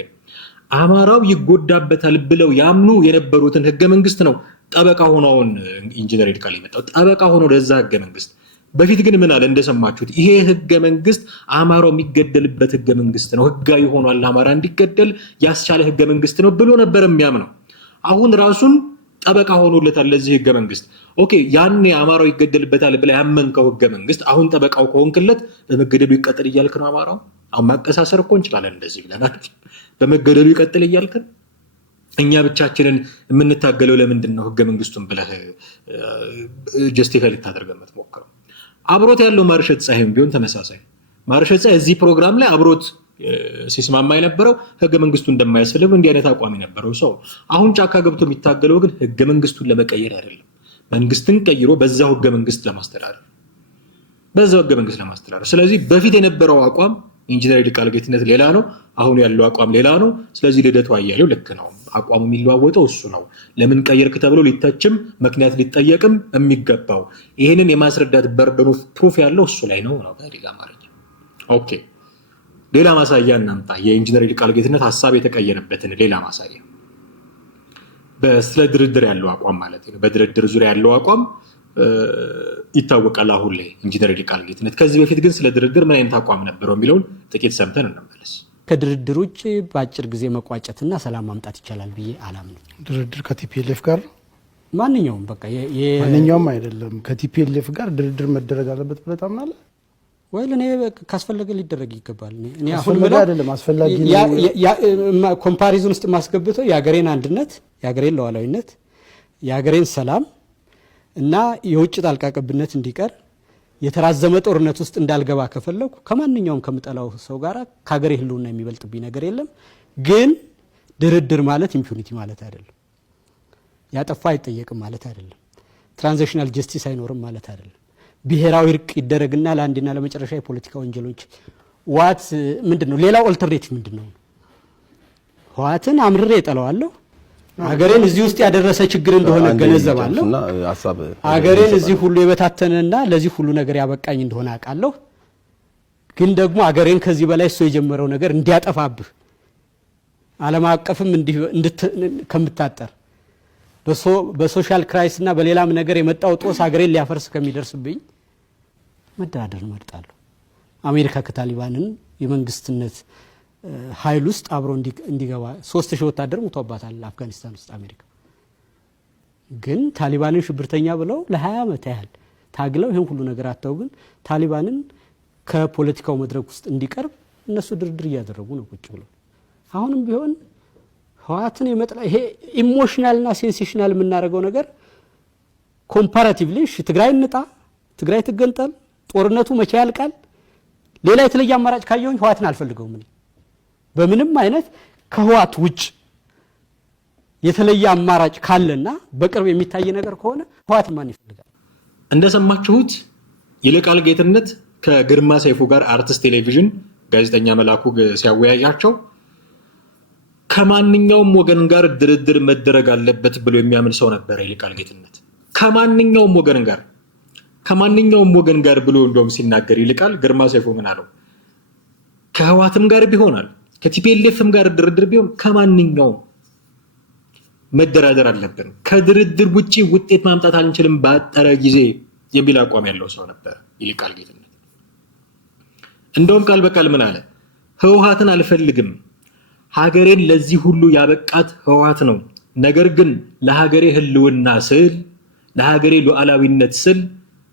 አማራው ይጎዳበታል ብለው ያምኑ የነበሩትን ህገ መንግስት ነው ጠበቃ ሆኖውን ኢንጂነር ይልቃል የመጣው ጠበቃ ሆኖ ለዛ ህገ መንግስት። በፊት ግን ምን አለ እንደሰማችሁት ይሄ ህገ መንግስት አማራው የሚገደልበት ህገ መንግስት ነው፣ ህጋዊ ሆኗል፣ አማራ እንዲገደል ያስቻለ ህገ መንግስት ነው ብሎ ነበር የሚያምነው። አሁን ራሱን ጠበቃ ሆኖለታል ለዚህ ህገ መንግስት። ኦኬ ያኔ አማራው ይገደልበታል ብለ ያመንከው ህገ መንግስት አሁን ጠበቃው ከሆንክለት በመገደሉ ይቀጥል እያልክ ነው አማራው። አሁን ማቀሳሰር እኮ እንችላለን እንደዚህ ብለናል። በመገደሉ ይቀጥል እያልክ እኛ ብቻችንን የምንታገለው ለምንድን ነው ህገ መንግስቱን ብለህ ጀስቲፋይ ልታደርገው የምትሞክረው? አብሮት ያለው ማርሸት ፀሐይም ቢሆን ተመሳሳይ ማርሸት ፀሐይ እዚህ ፕሮግራም ላይ አብሮት ሲስማማ የነበረው ህገ መንግስቱ እንደማያስፈልግ እንዲህ አይነት አቋም የነበረው ሰው አሁን ጫካ ገብቶ የሚታገለው ግን ህገ መንግስቱን ለመቀየር አይደለም፣ መንግስትን ቀይሮ በዛው ህገ መንግስት ለማስተዳደር ስለዚህ በፊት የነበረው አቋም ኢንጂነር ይልቃል ጌትነት ሌላ ነው፣ አሁን ያለው አቋም ሌላ ነው። ስለዚህ ልደቱ አያሌው ልክ ነው፣ አቋሙ የሚለዋወጠው እሱ ነው። ለምን ቀየርክ ተብሎ ሊተችም ምክንያት ሊጠየቅም የሚገባው ይሄንን የማስረዳት በርደኑ ፕሩፍ ያለው እሱ ላይ ነው በሌላ አማርኛ። ኦኬ ሌላ ማሳያ እናምጣ። የኢንጂነር ይልቃል ጌትነት ሐሳብ የተቀየረበትን ሌላ ማሳያ በስለ ድርድር ያለው አቋም ማለት ነው። በድርድር ዙሪያ ያለው አቋም ይታወቃል አሁን ላይ ኢንጂነር ይልቃል ጌትነት። ከዚህ በፊት ግን ስለ ድርድር ምን አይነት አቋም ነበረው የሚለውን ጥቂት ሰምተን እንመለስ። ከድርድር ውጭ በአጭር ጊዜ መቋጨትና ሰላም ማምጣት ይቻላል ብዬ አላምንም። ድርድር ከቲፒኤልኤፍ ጋር ማንኛውም በቃ ማንኛውም አይደለም ከቲፒኤልኤፍ ጋር ድርድር መደረግ አለበት ብለህ ታምናለህ ወይ? ለኔ ካስፈለገ ሊደረግ ይገባል። እኔ አሁን ማለት አይደለም አስፈላጊ ነው። ኮምፓሪዝን ውስጥ ማስገብቶ የሀገሬን አንድነት፣ የሀገሬን ሉዓላዊነት፣ የሀገሬን ሰላም እና የውጭ ጣልቃ ገብነት እንዲቀር የተራዘመ ጦርነት ውስጥ እንዳልገባ ከፈለኩ ከማንኛውም ከምጠላው ሰው ጋር ከሀገሬ ህልውና የሚበልጥብኝ ነገር የለም። ግን ድርድር ማለት ኢምፒዩኒቲ ማለት አይደለም። ያጠፋ አይጠየቅም ማለት አይደለም። ትራንዚሽናል ጀስቲስ አይኖርም ማለት አይደለም። ብሔራዊ እርቅ ይደረግና ለአንድና ለመጨረሻ የፖለቲካ ወንጀሎች ዋት ምንድነው? ሌላው ኦልተርኔቲቭ ምንድነው? ህወሓትን አምርሬ እጠላዋለሁ። ሀገሬን እዚህ ውስጥ ያደረሰ ችግር እንደሆነ ገነዘባለሁ። ሀገሬን እዚህ ሁሉ የበታተነና ለዚህ ሁሉ ነገር ያበቃኝ እንደሆነ አውቃለሁ። ግን ደግሞ ሀገሬን ከዚህ በላይ እሱ የጀመረው ነገር እንዲያጠፋብህ ዓለም አቀፍም ከምታጠር በሶሻል ክራይስ እና በሌላም ነገር የመጣው ጦስ ሀገሬን ሊያፈርስ ከሚደርስብኝ መደራደር እመርጣለሁ። አሜሪካ ከታሊባንን የመንግስትነት ኃይል ውስጥ አብሮ እንዲገባ 3000 ወታደር ሞቶባታል አፍጋኒስታን ውስጥ አሜሪካ። ግን ታሊባንን ሽብርተኛ ብለው ለ20 ዓመት ያህል ታግለው ይሄን ሁሉ ነገር አተው ግን ታሊባንን ከፖለቲካው መድረክ ውስጥ እንዲቀርብ እነሱ ድርድር እያደረጉ ነው ቁጭ ብለው። አሁንም ቢሆን ህወሓትን የመጥላ ይሄ ኢሞሽናልና ሴንሴሽናል የምናደርገው ነገር ኮምፓራቲቭሊ ትግራይ እንጣ፣ ትግራይ ትገንጠል፣ ጦርነቱ መቼ ያልቃል፣ ሌላ የተለየ አማራጭ ካየሁኝ ህወሓትን አልፈልገውም። እኔ በምንም አይነት ከህወሓት ውጭ የተለየ አማራጭ ካለና በቅርብ የሚታይ ነገር ከሆነ ህወሓት ማን ይፈልጋል? እንደሰማችሁት ይልቃል ጌትነት ከግርማ ሰይፉ ጋር አርቲስት ቴሌቪዥን ጋዜጠኛ መላኩ ሲያወያያቸው ከማንኛውም ወገን ጋር ድርድር መደረግ አለበት ብሎ የሚያምን ሰው ነበር ይልቃል ጌትነት። ከማንኛውም ወገን ጋር ብሎ እንደውም ሲናገር ይልቃል ግርማ ሰይፉ ምን አለው? ከህወሓትም ጋር ቢሆናል ከቲፒኤልኤፍም ጋር ድርድር ቢሆን ከማንኛውም መደራደር አለብን፣ ከድርድር ውጪ ውጤት ማምጣት አንችልም ባጠረ ጊዜ የሚል አቋም ያለው ሰው ነበር ይልቃል ጌትነት። እንደውም ቃል በቃል ምን አለ? ህወሓትን አልፈልግም፣ ሀገሬን ለዚህ ሁሉ ያበቃት ህወሓት ነው፣ ነገር ግን ለሀገሬ ህልውና ስል ለሀገሬ ሉዓላዊነት ስል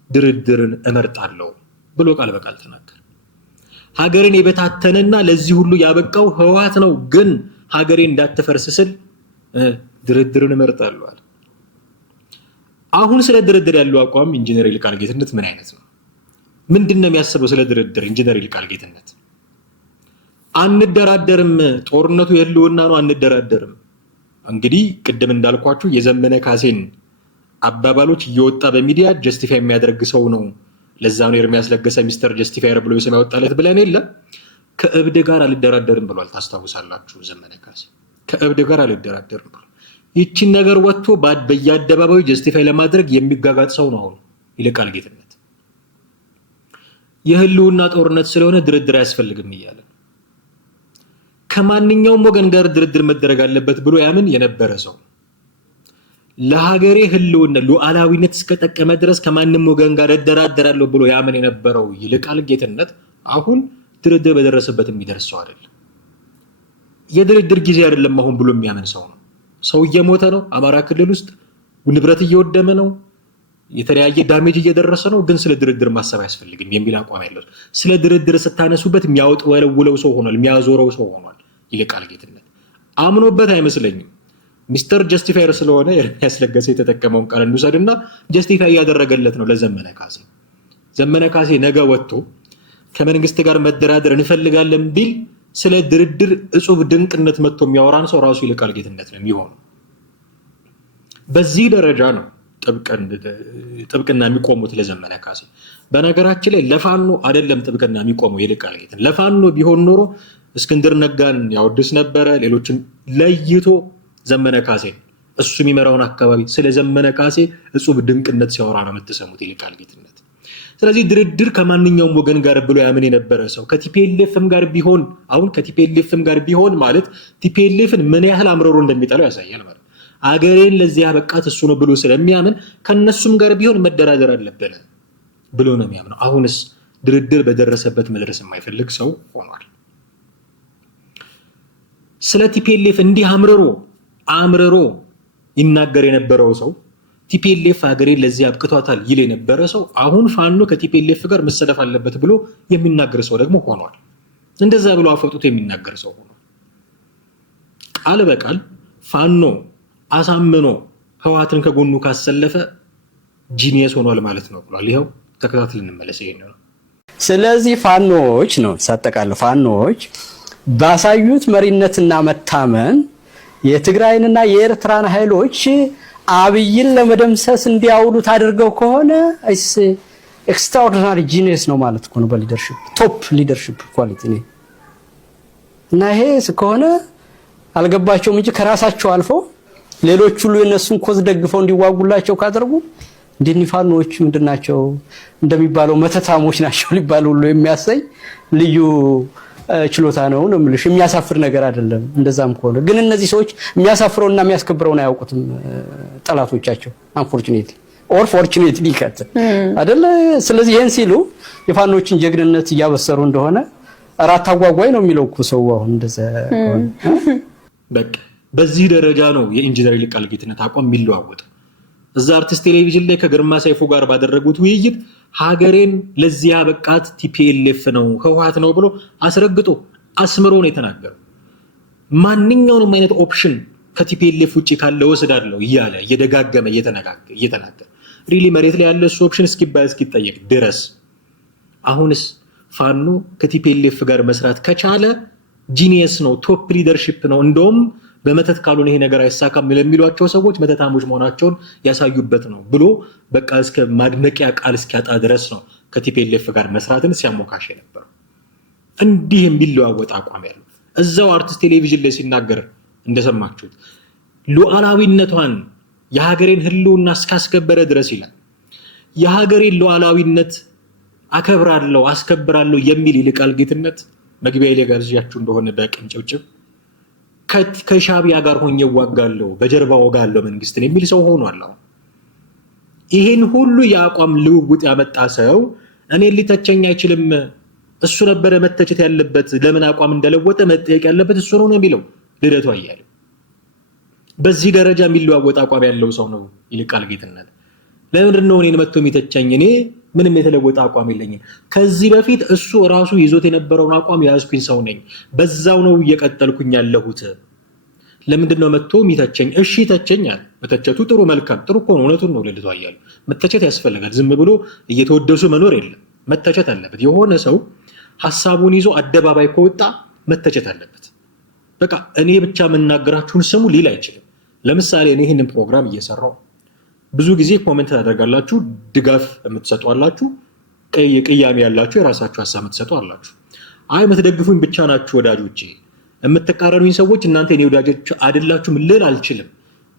ድርድርን እመርጣለሁ ብሎ ቃል በቃል ተናገረ። ሀገሬን የበታተነና ለዚህ ሁሉ ያበቃው ህወሓት ነው፣ ግን ሀገሬ እንዳትፈርስ ስል ድርድርን እመርጣለሁ አለ። አሁን ስለ ድርድር ያለው አቋም ኢንጂነር ይልቃል ጌትነት ምን አይነት ነው? ምንድነው የሚያስበው ስለ ድርድር ኢንጂነር ይልቃል ጌትነት? አንደራደርም፣ ጦርነቱ የህልውና ነው፣ አንደራደርም። እንግዲህ ቅድም እንዳልኳችሁ የዘመነ ካሴን አባባሎች እየወጣ በሚዲያ ጀስቲፋይ የሚያደርግ ሰው ነው። ለዛ ነው ኤርሚያስ ለገሰ ሚስተር ጀስቲፋየር ብሎ ስም ያወጣለት ብለን የለ። ከእብድ ጋር አልደራደርም ብሏል። ታስታውሳላችሁ ዘመነ ካሴ ከእብድ ጋር አልደራደርም ብሏል። ይቺን ነገር ወጥቶ በየአደባባዩ ጀስቲፋይ ለማድረግ የሚጋጋጥ ሰው ነው አሁን ይልቃል ጌትነት። የህልውና ጦርነት ስለሆነ ድርድር አያስፈልግም እያለ ከማንኛውም ወገን ጋር ድርድር መደረግ አለበት ብሎ ያምን የነበረ ሰው ለሀገሬ ህልውና ሉዓላዊነት እስከጠቀመ ድረስ ከማንም ወገን ጋር እደራደራለሁ ብሎ ያምን የነበረው ይልቃል ጌትነት አሁን ድርድር በደረሰበት የሚደርስ ሰው አይደለም። የድርድር ጊዜ አይደለም አሁን ብሎ የሚያምን ሰው ነው። ሰው እየሞተ ነው። አማራ ክልል ውስጥ ንብረት እየወደመ ነው። የተለያየ ዳሜጅ እየደረሰ ነው። ግን ስለ ድርድር ማሰብ አያስፈልግም የሚል አቋም ያለው ስለ ድርድር ስታነሱበት የሚያወጣው ሰው ሆኗል፣ የሚያዞረው ሰው ሆኗል። ይልቃል ጌትነት አምኖበት አይመስለኝም። ሚስተር ጀስቲፋየር ስለሆነ ኤርሚያስ ለገሰ የተጠቀመውን ቃል እንውሰድና ጀስቲፋይ ያደረገለት ነው ለዘመነ ካሴ። ዘመነ ካሴ ነገ ወጥቶ ከመንግስት ጋር መደራደር እንፈልጋለን ቢል ስለ ድርድር እጹብ ድንቅነት መጥቶ የሚያወራን ሰው ራሱ ይልቃል ጌትነት ነው የሚሆነው። በዚህ ደረጃ ነው ጥብቅና የሚቆሙት ለዘመነ ካሴ። በነገራችን ላይ ለፋኖ አይደለም ጥብቅና የሚቆመው ይልቃል ጌትነት። ለፋኖ ቢሆን ኖሮ እስክንድር ነጋን ያወድስ ነበረ፣ ሌሎችን ለይቶ ዘመነ ካሴ እሱ የሚመራውን አካባቢ ስለ ዘመነ ካሴ እጹብ ድንቅነት ሲያወራ ነው የምትሰሙት ይልቃል ጌትነት። ስለዚህ ድርድር ከማንኛውም ወገን ጋር ብሎ ያምን የነበረ ሰው ከቲፒኤልኤፍም ጋር ቢሆን አሁን ከቲፒኤልኤፍም ጋር ቢሆን ማለት ቲፒኤልኤፍን ምን ያህል አምረሮ እንደሚጠላው ያሳያል ማለት አገሬን ለዚህ ያበቃት እሱ ነው ብሎ ስለሚያምን ከነሱም ጋር ቢሆን መደራደር አለበት ብሎ ነው የሚያምነው። አሁንስ ድርድር በደረሰበት መድረስ የማይፈልግ ሰው ሆኗል። ስለ ቲፒኤልኤፍ እንዲህ አምርሮ ይናገር የነበረው ሰው ቲፒኤልኤፍ ሀገሬን ለዚህ አብቅቷታል ይል የነበረ ሰው አሁን ፋኖ ከቲፒኤልኤፍ ጋር መሰለፍ አለበት ብሎ የሚናገር ሰው ደግሞ ሆኗል። እንደዛ ብሎ አፈጡት የሚናገር ሰው ሆኗል። ቃል በቃል ፋኖ አሳምኖ ህወሓትን ከጎኑ ካሰለፈ ጂኒየስ ሆኗል ማለት ነው ብሏል። ይኸው ተከታትለን እንመለስ። ይሄ ነው። ስለዚህ ፋኖዎች ነው ሳጠቃለው ፋኖዎች ባሳዩት መሪነትና መታመን የትግራይንና የኤርትራን ኃይሎች አብይን ለመደምሰስ እንዲያውሉት አድርገው ከሆነ ኤክስትራኦርዲናሪ ጂኒየስ ነው ማለት ነው። በሊደርሺፕ ቶፕ ሊደርሺፕ ኳሊቲ ነው እና ይሄ ከሆነ አልገባቸውም እንጂ ከራሳቸው አልፎ ሌሎች ሁሉ የነሱን ኮዝ ደግፈው እንዲዋጉላቸው ካደረጉ እንደኒ ፋኖች ምንድናቸው እንደሚባለው መተታሞች ናቸው ሊባሉ ሁሉ የሚያሰይ ልዩ ችሎታ ነው የምልሽ። የሚያሳፍር ነገር አይደለም። እንደዛም ከሆነ ግን እነዚህ ሰዎች የሚያሳፍረውና የሚያስከብረውን አያውቁትም ጠላቶቻቸው አንፎርቹኔትሊ ኦር ፎርቹኔትሊ ከት አይደለ። ስለዚህ ይሄን ሲሉ የፋኖችን ጀግንነት እያበሰሩ እንደሆነ አራት አጓጓይ ነው የሚለው እኮ ሰው አሁን እንደዛ ከሆነ በቃ በዚህ ደረጃ ነው የኢንጂነር ይልቃል ጌትነት አቋም የሚለዋወጥ። እዛ አርቲስት ቴሌቪዥን ላይ ከግርማ ሰይፉ ጋር ባደረጉት ውይይት ሀገሬን ለዚህ ያበቃት ቲፒኤልኤፍ ነው ህወሓት ነው ብሎ አስረግጦ አስምሮ ነው የተናገረው። ማንኛውንም አይነት ኦፕሽን ከቲፒኤልኤፍ ውጪ ካለ ወስዳለሁ እያለ እየደጋገመ እየተናገረ ሪሊ መሬት ላይ ያለ እሱ ኦፕሽን እስኪባል እስኪጠየቅ ድረስ አሁንስ ፋኖ ከቲፒኤልኤፍ ጋር መስራት ከቻለ ጂኒየስ ነው፣ ቶፕ ሊደርሺፕ ነው። እንደውም በመተት ካልሆነ ይሄ ነገር አይሳካም ለሚሏቸው ሰዎች መተታሞች መሆናቸውን ያሳዩበት ነው ብሎ በቃ እስከ ማድነቂያ ቃል እስኪያጣ ድረስ ነው ከቲፒኤልኤፍ ጋር መስራትን ሲያሞካሽ የነበረው። እንዲህ የሚለዋወጥ አቋም ያለው እዛው አርቲስት ቴሌቪዥን ላይ ሲናገር እንደሰማችሁት ሉዓላዊነቷን የሀገሬን ህልውና እስካስከበረ ድረስ ይላል። የሀገሬን ሉዓላዊነት አከብራለሁ አስከብራለሁ የሚል ይልቃል ጌትነት መግቢያ ላይ ጋርዣችሁ እንደሆነ በቅንጭብጭብ ከሻቢያ ጋር ሆኜ ዋጋለሁ በጀርባ ወጋለሁ መንግስትን የሚል ሰው ሆኗል። ይሄን ሁሉ የአቋም ልውውጥ ያመጣ ሰው እኔ ሊተቸኝ አይችልም፣ እሱ ነበረ መተቸት ያለበት፣ ለምን አቋም እንደለወጠ መጠየቅ ያለበት እሱ ነው የሚለው ልደቱ አያሌው። በዚህ ደረጃ የሚለዋወጥ አቋም ያለው ሰው ነው ይልቃል ጌትነት። ለምንድን ነው እኔን መጥቶ የሚተቸኝ? እኔ ምንም የተለወጠ አቋም የለኝም። ከዚህ በፊት እሱ ራሱ ይዞት የነበረውን አቋም ያዝኩኝ ሰው ነኝ፣ በዛው ነው እየቀጠልኩኝ ያለሁት። ለምንድን ነው መጥቶ የሚተቸኝ? እሺ ተቸኛል። መተቸቱ ጥሩ መልካም ጥሩ እኮ ነው፣ እውነቱን ነው ልልቷ እያሉ መተቸት ያስፈልጋል። ዝም ብሎ እየተወደሱ መኖር የለም፣ መተቸት አለበት። የሆነ ሰው ሐሳቡን ይዞ አደባባይ ከወጣ መተቸት አለበት። በቃ እኔ ብቻ የምናገራችሁን ስሙ ሊል አይችልም። ለምሳሌ እኔ ይህንን ፕሮግራም እየሰራው ብዙ ጊዜ ኮሜንት ታደርጋላችሁ፣ ድጋፍ የምትሰጡ አላችሁ፣ ቅያሜ ያላችሁ የራሳችሁ ሐሳብ የምትሰጡ አላችሁ። አይ የምትደግፉኝ ብቻ ናችሁ ወዳጆቼ፣ የምትቃረኑኝ ሰዎች እናንተ የኔ ወዳጆች አይደላችሁም ልል አልችልም።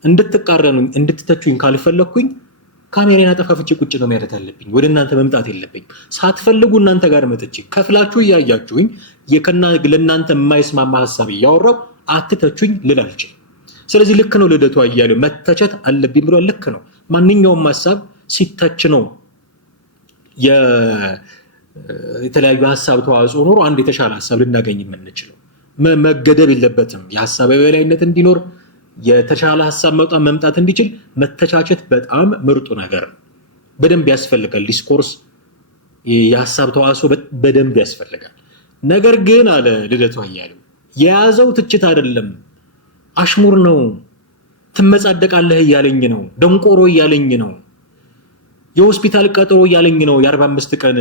እንድትቃረኑኝ እንድትተቹኝ ካልፈለኩኝ ካሜራዬን አጠፋፍቼ ቁጭ ነው ማለት አለብኝ። ወደ እናንተ መምጣት የለብኝም። ሳትፈልጉ እናንተ ጋር መጥቼ ከፍላችሁ እያያችሁኝ ለእናንተ የማይስማማ ሀሳብ እያወራው አትተቹኝ ልል አልችልም። ስለዚህ ልክ ነው ልደቱ አያሌው መተቸት አለብኝ ብሏል። ልክ ነው። ማንኛውም ሀሳብ ሲተች ነው የተለያዩ ሀሳብ ተዋጽኦ ኖሮ አንድ የተሻለ ሀሳብ ልናገኝ የምንችለው። መገደብ የለበትም። የሀሳብ የበላይነት እንዲኖር የተሻለ ሀሳብ መምጣት እንዲችል መተቻቸት በጣም ምርጡ ነገር ነው። በደንብ ያስፈልጋል። ዲስኮርስ የሀሳብ ተዋጽኦ በደንብ ያስፈልጋል። ነገር ግን አለ ልደቱ አያሌው የያዘው ትችት አይደለም፣ አሽሙር ነው። ትመጻደቃለህ እያለኝ ነው። ደንቆሮ እያለኝ ነው። የሆስፒታል ቀጠሮ እያለኝ ነው። የ45 ቀን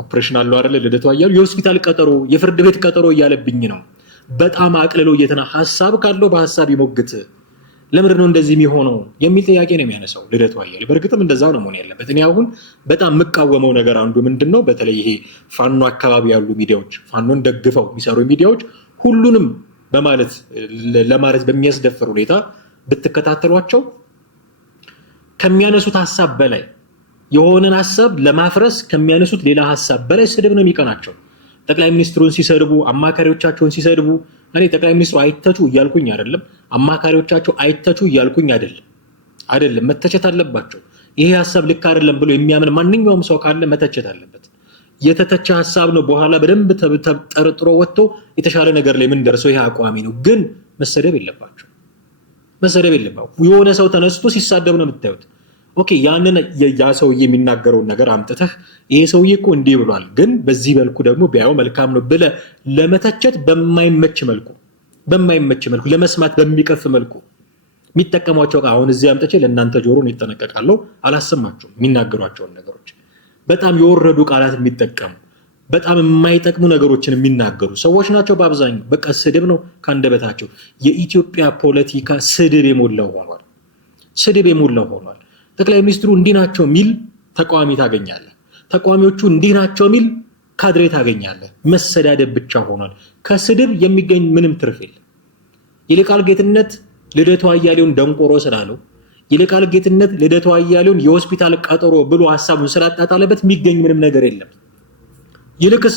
ኦፕሬሽን አለው አይደል ልደቱ አያሌው። የሆስፒታል ቀጠሮ፣ የፍርድ ቤት ቀጠሮ እያለብኝ ነው። በጣም አቅልሎ ሀሳብ ካለው በሀሳብ ይሞግት። ለምንድን ነው እንደዚህ የሚሆነው የሚል ጥያቄ ነው የሚያነሳው ልደቱ አያሌው። በእርግጥም እንደዛ ነው መሆን ያለበት። እኔ አሁን በጣም የምቃወመው ነገር አንዱ ምንድን ነው፣ በተለይ ይሄ ፋኖ አካባቢ ያሉ ሚዲያዎች፣ ፋኖን ደግፈው የሚሰሩ ሚዲያዎች ሁሉንም ለማለት በሚያስደፍር ሁኔታ ብትከታተሏቸው ከሚያነሱት ሀሳብ በላይ የሆነን ሀሳብ ለማፍረስ ከሚያነሱት ሌላ ሀሳብ በላይ ስድብ ነው የሚቀናቸው። ጠቅላይ ሚኒስትሩን ሲሰድቡ፣ አማካሪዎቻቸውን ሲሰድቡ፣ እኔ ጠቅላይ ሚኒስትሩ አይተቹ እያልኩኝ አይደለም፣ አማካሪዎቻቸው አይተቹ እያልኩኝ አይደለም። መተቸት አለባቸው። ይሄ ሀሳብ ልክ አይደለም ብሎ የሚያምን ማንኛውም ሰው ካለ መተቸት አለበት። የተተቸ ሀሳብ ነው በኋላ በደንብ ጠርጥሮ ወጥቶ የተሻለ ነገር ላይ ምን ደርሰው ይሄ አቋሚ ነው። ግን መሰደብ የለባቸው። የሆነ ሰው ተነስቶ ሲሳደብ ነው የምታዩት። ኦኬ ያንን ያ ሰውዬ የሚናገረውን ነገር አምጥተህ ይሄ ሰውዬ እኮ እንዲህ ብሏል፣ ግን በዚህ መልኩ ደግሞ ቢያየው መልካም ነው ብለህ ለመተቸት በማይመች መልኩ ለመስማት በሚቀፍ መልኩ የሚጠቀሟቸው አሁን እዚህ አምጥቼ ለእናንተ ጆሮን ይጠነቀቃለሁ አላሰማቸውም። የሚናገሯቸውን ነገሮች በጣም የወረዱ ቃላት የሚጠቀሙ በጣም የማይጠቅሙ ነገሮችን የሚናገሩ ሰዎች ናቸው በአብዛኛው። በቃ ስድብ ነው ካንደበታቸው። የኢትዮጵያ ፖለቲካ ስድብ የሞላው ሆኗል። ጠቅላይ ሚኒስትሩ እንዲህ ናቸው የሚል ተቃዋሚ ታገኛለህ። ተቃዋሚዎቹ እንዲህ ናቸው የሚል ካድሬ ታገኛለህ። መሰዳደብ ብቻ ሆኗል። ከስድብ የሚገኝ ምንም ትርፍ የለም። ይልቃል ጌትነት ልደቱ አያሌውን ደንቆሮ ስላለው፣ ይልቃል ጌትነት ልደቱ አያሌውን የሆስፒታል ቀጠሮ ብሎ ሀሳቡን ስላጣጣለበት የሚገኝ ምንም ነገር የለም። ይልቅስ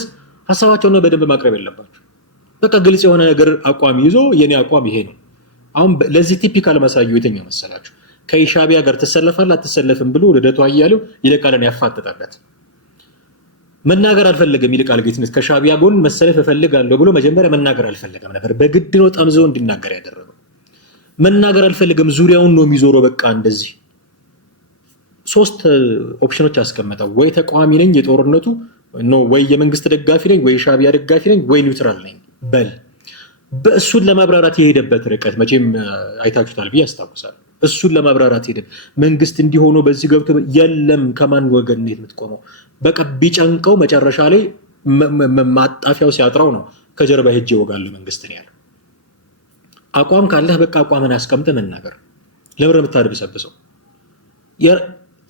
ሀሳባቸውን በደንብ ማቅረብ የለባቸው። በቃ ግልጽ የሆነ ነገር አቋም ይዞ የኔ አቋም ይሄ ነው። አሁን ለዚህ ቲፒካል ማሳዩ የትኛው መሰላችሁ? ከሻዕቢያ ጋር ትሰለፋለህ አትሰለፍም ብሎ ልደቱ አያሌው ይልቃልን ያፋጥጣለት። መናገር አልፈለገም። ይልቃል ጌትነት ከሻዕቢያ ጎን መሰለፍ እፈልጋለሁ ብሎ መጀመሪያ መናገር አልፈለገም ነበር። በግድ ነው ጠምዞ እንዲናገር ያደረገው። መናገር አልፈለገም። ዙሪያውን ነው የሚዞረው። በቃ እንደዚህ 3 ኦፕሽኖች አስቀመጠው። ወይ ተቃዋሚ ነኝ የጦርነቱ ነው፣ ወይ የመንግስት ደጋፊ ነኝ፣ ወይ ሻዕቢያ ደጋፊ ነኝ፣ ወይ ኒውትራል ነኝ በል። በእሱን ለማብራራት የሄደበት ርቀት መቼም አይታችሁታል ብዬ አስታውሳለሁ። እሱን ለማብራራት ሄደ። መንግስት እንዲሆኑ በዚህ ገብቶ የለም ከማን ወገን ነው የምትቆመው? በቃ ቢጨንቀው መጨረሻ ላይ ማጣፊያው ሲያጥራው ነው ከጀርባ ሄጄ እወጋለሁ መንግስት ነው ያለው። አቋም ካለህ በቃ አቋምን አስቀምጠህ መናገር። ለምን የምታደብሰብሰው?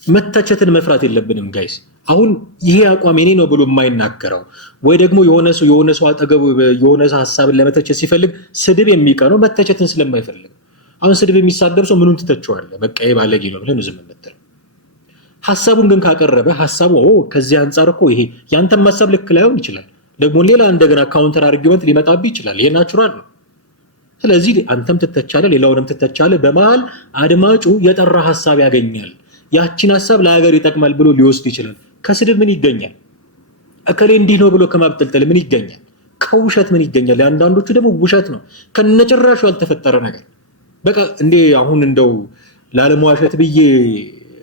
መተቸትን መፍራት የለብንም ጋይስ። አሁን ይሄ አቋም የኔ ነው ብሎ የማይናገረው ወይ ደግሞ የሆነ ሰው አጠገቡ የሆነ ሀሳብን ለመተቸት ሲፈልግ ስድብ የሚቀነው መተቸትን ስለማይፈልግ። አሁን ስድብ የሚሳደብ ሰው ምኑን ትተቸዋለህ? በቃ ባለጌ ነው ብለን ዝም የምትለው። ሀሳቡን ግን ካቀረበ ሀሳቡ ከዚህ አንጻር እኮ ይሄ ያንተም ሀሳብ ልክ ላይሆን ይችላል። ደግሞ ሌላ እንደገና ካውንተር አርጊመንት ሊመጣብህ ይችላል። ይሄ ናቹራል ነው። ስለዚህ አንተም ትተቻለህ፣ ሌላውንም ትተቻለህ። በመሃል አድማጩ የጠራ ሀሳብ ያገኛል። ያቺን ሀሳብ ለሀገር ይጠቅማል ብሎ ሊወስድ ይችላል። ከስድብ ምን ይገኛል? እከሌ እንዲህ ነው ብሎ ከማብጠልጠል ምን ይገኛል? ከውሸት ምን ይገኛል? አንዳንዶቹ ደግሞ ውሸት ነው ከነጭራሹ ያልተፈጠረ ነገር። በቃ እንዴ አሁን እንደው ላለመዋሸት ብዬ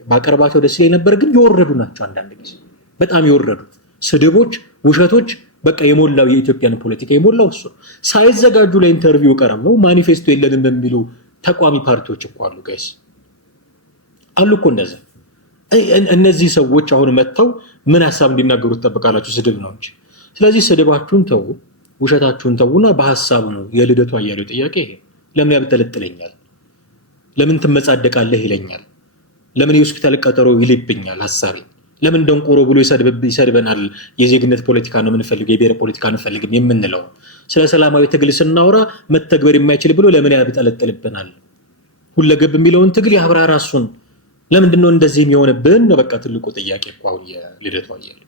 ባቀርባቸው ደስ ይለኝ ነበር፣ ግን የወረዱ ናቸው። አንዳንድ ጊዜ በጣም የወረዱ ስድቦች፣ ውሸቶች በቃ የሞላው የኢትዮጵያን ፖለቲካ የሞላው እሱ። ሳይዘጋጁ ለኢንተርቪው ቀርበው ማኒፌስቶ የለንም የሚሉ ተቋሚ ፓርቲዎች እኮ አሉ ጋይስ፣ አሉ እኮ እንደዛ። እነዚህ ሰዎች አሁን መጥተው ምን ሀሳብ እንዲናገሩ ትጠብቃላችሁ? ስድብ ነው እንጂ። ስለዚህ ስድባችሁን ተው፣ ውሸታችሁን ተውና በሀሳብ ነው። የልደቱ አያሌው ጥያቄ ይሄ። ለምን ያብጠለጥለኛል? ለምን ትመጻደቃለህ ይለኛል? ለምን የሆስፒታል ቀጠሮ ይልብኛል ሀሳቤ? ለምን ደንቆሮ ብሎ ይሰድበናል? የዜግነት ፖለቲካ ነው የምንፈልገው የብሔር ፖለቲካ አንፈልግም የምንለው ስለ ሰላማዊ ትግል ስናወራ መተግበር የማይችል ብሎ ለምን ያብጠለጥልብናል? ሁለገብ የሚለውን ትግል ያብራራ እሱን። ለምንድን ነው እንደዚህ የሚሆንብን ነው በቃ ትልቁ ጥያቄ እኮ አሁን የልደቱ አያሌው።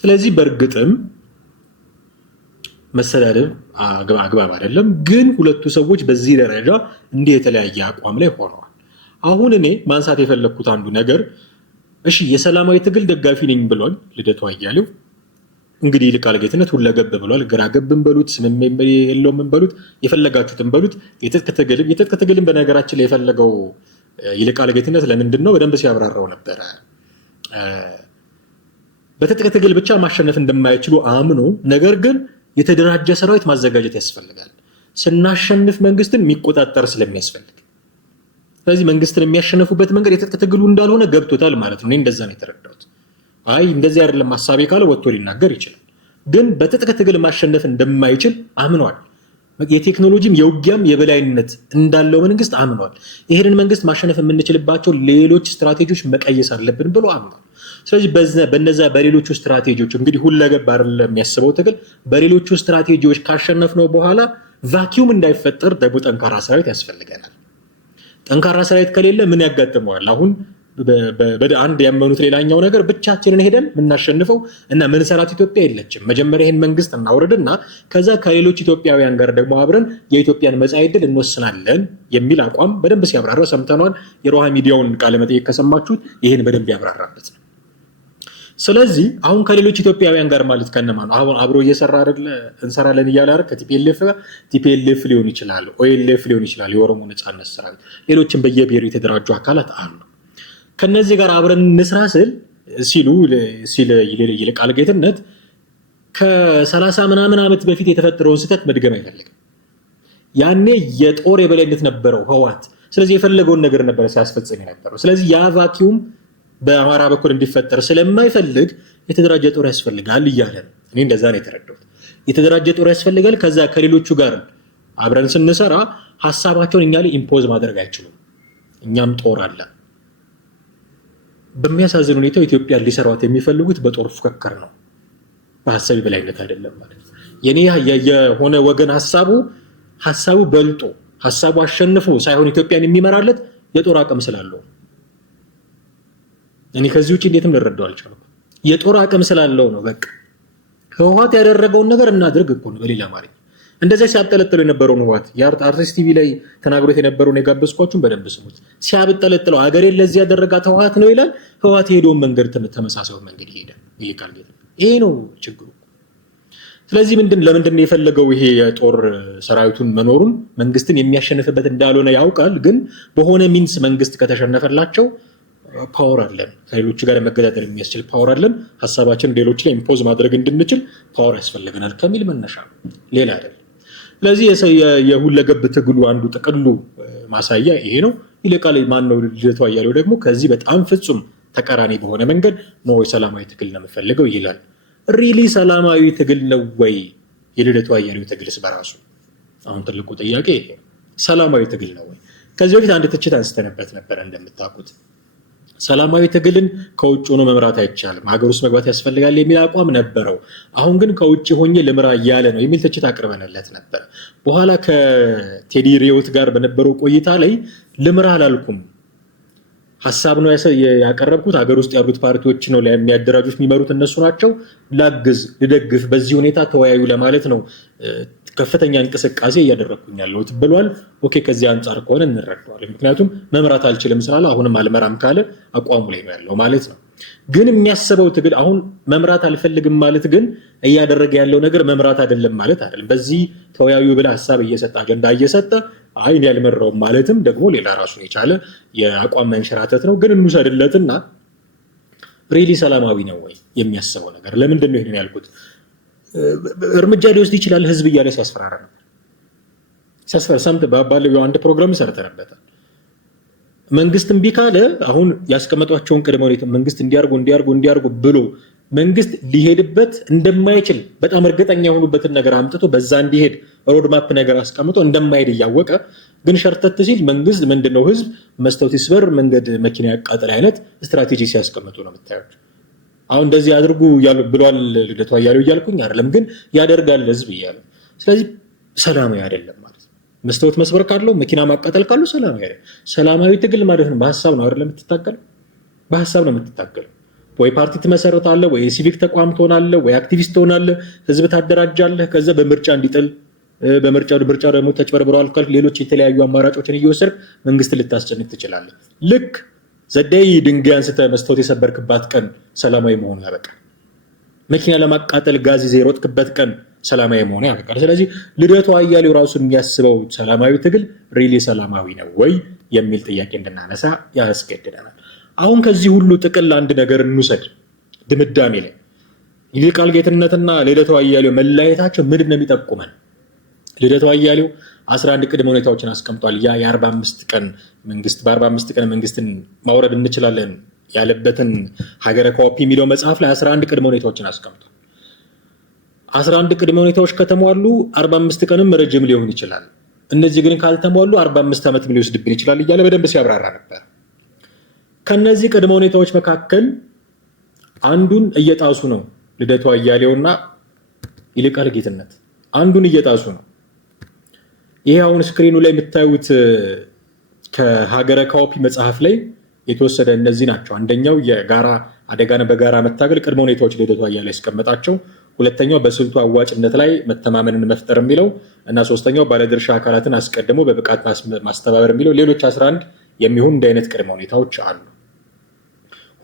ስለዚህ በእርግጥም መሰዳደብ አግባብ አይደለም፣ ግን ሁለቱ ሰዎች በዚህ ደረጃ እንዲህ የተለያየ አቋም ላይ ሆነዋል። አሁን እኔ ማንሳት የፈለግኩት አንዱ ነገር እሺ የሰላማዊ ትግል ደጋፊ ነኝ ብሏል ልደቱ አያሌው። እንግዲህ ይልቃል ጌትነት ሁለገብ ብሏል። ግራገብን በሉት ስምም የለውም በሉት የፈለጋችሁትን በሉት። የትጥቅ ትግልን በነገራችን ላይ የፈለገው ይልቃል ጌትነት ለምንድን ነው በደንብ ሲያብራራው ነበረ። በትጥቅ ትግል ብቻ ማሸነፍ እንደማይችሉ አምኖ ነገር ግን የተደራጀ ሰራዊት ማዘጋጀት ያስፈልጋል፣ ስናሸንፍ መንግስትን የሚቆጣጠር ስለሚያስፈልግ። ስለዚህ መንግስትን የሚያሸንፉበት መንገድ የትጥቅ ትግሉ እንዳልሆነ ገብቶታል ማለት ነው። እኔ እንደዛ ነው የተረዳሁት። አይ እንደዚህ አይደለም ሐሳቤ ካለ ወጥቶ ሊናገር ይችላል፣ ግን በትጥቅ ትግል ማሸነፍ እንደማይችል አምኗል። የቴክኖሎጂም የውጊያም የበላይነት እንዳለው መንግስት አምኗል። ይሄንን መንግስት ማሸነፍ የምንችልባቸው ሌሎች ስትራቴጂዎች መቀየስ አለብን ብሎ አምኗል። ስለዚህ በነዛ በሌሎቹ ስትራቴጂዎች እንግዲህ ሁለገብ አይደለም የሚያስበው ትግል በሌሎቹ ስትራቴጂዎች ካሸነፍነው በኋላ ቫኪዩም እንዳይፈጠር ደግሞ ጠንካራ ሰራዊት ያስፈልገናል። ጠንካራ ሰራዊት ከሌለ ምን ያጋጥመዋል? አሁን አንድ ያመኑት ሌላኛው ነገር ብቻችንን ሄደን የምናሸንፈው እና ምንሰራት ኢትዮጵያ የለችም። መጀመሪያ ይህን መንግስት እናውርድና ከዛ ከሌሎች ኢትዮጵያውያን ጋር ደግሞ አብረን የኢትዮጵያን መጻኢ ዕድል እንወስናለን የሚል አቋም በደንብ ሲያብራራ ሰምተነዋል። የሮሃ ሚዲያውን ቃለ መጠይቅ ከሰማችሁት ይህን በደንብ ያብራራበት ነው። ስለዚህ አሁን ከሌሎች ኢትዮጵያውያን ጋር ማለት ከነማ ነው? አሁን አብሮ እየሰራ አይደለ እንሰራለን እያለ አይደል? ከቲፒኤልኤፍ ሊሆን ይችላል፣ ኦኤልኤፍ ሊሆን ይችላል፣ የኦሮሞ ነጻነት ሰራዊት፣ ሌሎችም በየብሔሩ የተደራጁ አካላት አሉ። ከነዚህ ጋር አብረን እንስራ ሲሉ ይልቃል ጌትነት ከ30 ምናምን ዓመት በፊት የተፈጠረውን ስህተት መድገም አይፈልግም። ያኔ የጦር የበላይነት ነበረው ህወሓት። ስለዚህ የፈለገውን ነገር ነበር ሲያስፈጽም የነበረው። ስለዚህ ያ ቫኪዩም በአማራ በኩል እንዲፈጠር ስለማይፈልግ የተደራጀ ጦር ያስፈልጋል እያለ ነው። እኔ እንደዛ ነው የተረዳሁት። የተደራጀ ጦር ያስፈልጋል። ከዛ ከሌሎቹ ጋር አብረን ስንሰራ ሀሳባቸውን እኛ ላይ ኢምፖዝ ማድረግ አይችሉም። እኛም ጦር አለ። በሚያሳዝን ሁኔታ ኢትዮጵያ ሊሰሯት የሚፈልጉት በጦር ፉክክር ነው፣ በሀሳብ በላይነት አይደለም ማለት ነው። የኔ የሆነ ወገን ሀሳቡ በልጦ ሀሳቡ አሸንፎ ሳይሆን ኢትዮጵያን የሚመራለት የጦር አቅም ስላለው እኔ ከዚህ ውጪ እንዴትም ልረዳው አልቻልኩም። የጦር አቅም ስላለው ነው። በቃ ህወሓት ያደረገውን ነገር እናድርግ እኮ ነው በሌላ ማሪ። እንደዛ ሲያብጠለጥለው የነበረውን ህወሓት የአርቲስት ቲቪ ላይ ተናግሮት የነበረውን የጋበዝኳችሁን በደንብ ስሙት። ሲያብጠለጥለው ሀገሬን ለዚህ ያደረጋት ህወሓት ነው ይላል። ህወሓት የሄደውን መንገድ ተመሳሳይ መንገድ ይሄዳል ይልቃል ጌትነት። ይሄ ነው ችግሩ። ስለዚህ ለምንድን ነው የፈለገው? ይሄ የጦር ሰራዊቱን መኖሩን መንግስትን የሚያሸንፍበት እንዳልሆነ ያውቃል። ግን በሆነ ሚንስ መንግስት ከተሸነፈላቸው ፓወር አለን፣ ከሌሎች ጋር መገዳደር የሚያስችል ፓወር አለን፣ ሀሳባችን ሌሎች ላይ ኢምፖዝ ማድረግ እንድንችል ፓወር ያስፈልገናል ከሚል መነሻ ነው፣ ሌላ አይደለም። ስለዚህ የሁለገብ ትግሉ አንዱ ጥቅሉ ማሳያ ይሄ ነው። ይልቃል ማነው ልደቱ አያሌው ደግሞ ከዚህ በጣም ፍጹም ተቃራኒ በሆነ መንገድ ነው ሰላማዊ ትግል ነው የምፈልገው ይላል። ሪሊ ሰላማዊ ትግል ነው ወይ የልደቱ አያሌው ትግልስ በራሱ? አሁን ትልቁ ጥያቄ ይሄ ሰላማዊ ትግል ነው ወይ? ከዚህ በፊት አንድ ትችት አንስተንበት ነበር እንደምታውቁት። ሰላማዊ ትግልን ከውጭ ሆኖ መምራት አይቻልም፣ ሀገር ውስጥ መግባት ያስፈልጋል የሚል አቋም ነበረው። አሁን ግን ከውጭ ሆኜ ልምራ እያለ ነው የሚል ትችት አቅርበንለት ነበር። በኋላ ከቴዲ ሪዮት ጋር በነበረው ቆይታ ላይ ልምራ አላልኩም፣ ሀሳብ ነው ያቀረብኩት፣ ሀገር ውስጥ ያሉት ፓርቲዎች ነው የሚያደራጁት፣ የሚመሩት እነሱ ናቸው፣ ላግዝ ልደግፍ፣ በዚህ ሁኔታ ተወያዩ ለማለት ነው ከፍተኛ እንቅስቃሴ እያደረግኩኝ ያለሁት ብሏል። ኦኬ፣ ከዚህ አንጻር ከሆነ እንረዳዋለን። ምክንያቱም መምራት አልችልም ስላለ አሁንም አልመራም ካለ አቋሙ ላይ ነው ያለው ማለት ነው። ግን የሚያስበው ትግል አሁን መምራት አልፈልግም ማለት ግን እያደረገ ያለው ነገር መምራት አይደለም ማለት አይደለም። በዚህ ተወያዩ ብለህ ሀሳብ እየሰጠ አጀንዳ እየሰጠ አይ እኔ አልመራውም ማለትም ደግሞ ሌላ ራሱን የቻለ የአቋም መንሸራተት ነው። ግን እንውሰድለትና ሪሊ ሰላማዊ ነው ወይ የሚያስበው ነገር? ለምንድን ነው ይሄን ያልኩት? እርምጃ ሊወስድ ይችላል ህዝብ እያለ ሲያስፈራራ ነበር። ባለፈው አንድ ፕሮግራም ሰርተንበታል። መንግስት እምቢ ካለ አሁን ያስቀመጧቸውን ቅድመ ሁኔታ መንግስት እንዲያርጉ ብሎ መንግስት ሊሄድበት እንደማይችል በጣም እርግጠኛ የሆኑበትን ነገር አምጥቶ በዛ እንዲሄድ ሮድማፕ ነገር አስቀምጦ እንደማይሄድ እያወቀ ግን ሸርተት ሲል መንግስት ምንድነው ህዝብ መስታወት ይስበር መንገድ መኪና ያቃጥል አይነት ስትራቴጂ ሲያስቀምጡ ነው የምታዩት። አሁን እንደዚህ አድርጉ ብሏል ልደቱ አያሌው እያልኩኝ አይደለም፣ ግን ያደርጋል ህዝብ እያለ። ስለዚህ ሰላማዊ አይደለም ማለት ነው። መስታወት መስበር ካለው መኪና ማቃጠል ካለው ሰላማዊ አይደለም። ሰላማዊ ትግል ማለት ነው በሀሳብ ነው አይደለም የምትታገለው፣ በሀሳብ ነው የምትታገለው። ወይ ፓርቲ ትመሰረታለህ፣ ወይ ሲቪክ ተቋም ትሆናለህ፣ ወይ አክቲቪስት ትሆናለህ፣ ህዝብ ታደራጃለህ። ከዛ በምርጫ እንዲጥል በምርጫ ደግሞ ተጭበርብረዋል ካልክ ሌሎች የተለያዩ አማራጮችን እየወሰድክ መንግስት ልታስጨንቅ ትችላለህ። ልክ ዘዳይ ድንጋይ አንስተህ መስታወት የሰበርክባት ቀን ሰላማዊ መሆኑ ያበቃል። መኪና ለማቃጠል ጋዝ ይዘህ የሮጥክበት ቀን ሰላማዊ መሆኑ ያበቃል። ስለዚህ ልደቱ አያሌው ራሱ የሚያስበው ሰላማዊ ትግል ሪሊ ሰላማዊ ነው ወይ የሚል ጥያቄ እንድናነሳ ያስገድደናል። አሁን ከዚህ ሁሉ ጥቅል አንድ ነገር እንውሰድ ድምዳሜ ላይ ይልቃል ጌትነትና ልደቱ አያሌው መለያየታቸው ምንድን ነው የሚጠቁመን? ልደቱ አያሌው 11 ቅድመ ሁኔታዎችን አስቀምጧል። ያ የ45 ቀን መንግስት በ45 ቀን መንግስትን ማውረድ እንችላለን ያለበትን ሀገረ ኮፒ የሚለው መጽሐፍ ላይ 11 ቅድመ ሁኔታዎችን አስቀምጧል። 11 ቅድመ ሁኔታዎች ከተሟሉ 45 ቀንም ረጅም ሊሆን ይችላል፣ እነዚህ ግን ካልተሟሉ 45 ዓመት ሊወስድብን ይችላል እያለ በደንብ ሲያብራራ ነበር። ከነዚህ ቅድመ ሁኔታዎች መካከል አንዱን እየጣሱ ነው ልደቱ አያሌውና ይልቃል ጌትነት፣ አንዱን እየጣሱ ነው። ይሄ አሁን ስክሪኑ ላይ የምታዩት ከሀገረ ካኦፒ መጽሐፍ ላይ የተወሰደ እነዚህ ናቸው። አንደኛው የጋራ አደጋን በጋራ መታገል ቅድመ ሁኔታዎች ልደቱ አያሌው ያስቀመጣቸው፣ ሁለተኛው በስልቱ አዋጭነት ላይ መተማመንን መፍጠር የሚለው እና ሶስተኛው ባለድርሻ አካላትን አስቀድሞ በብቃት ማስተባበር የሚለው፣ ሌሎች 11 የሚሆኑ እንደ አይነት ቅድመ ሁኔታዎች አሉ።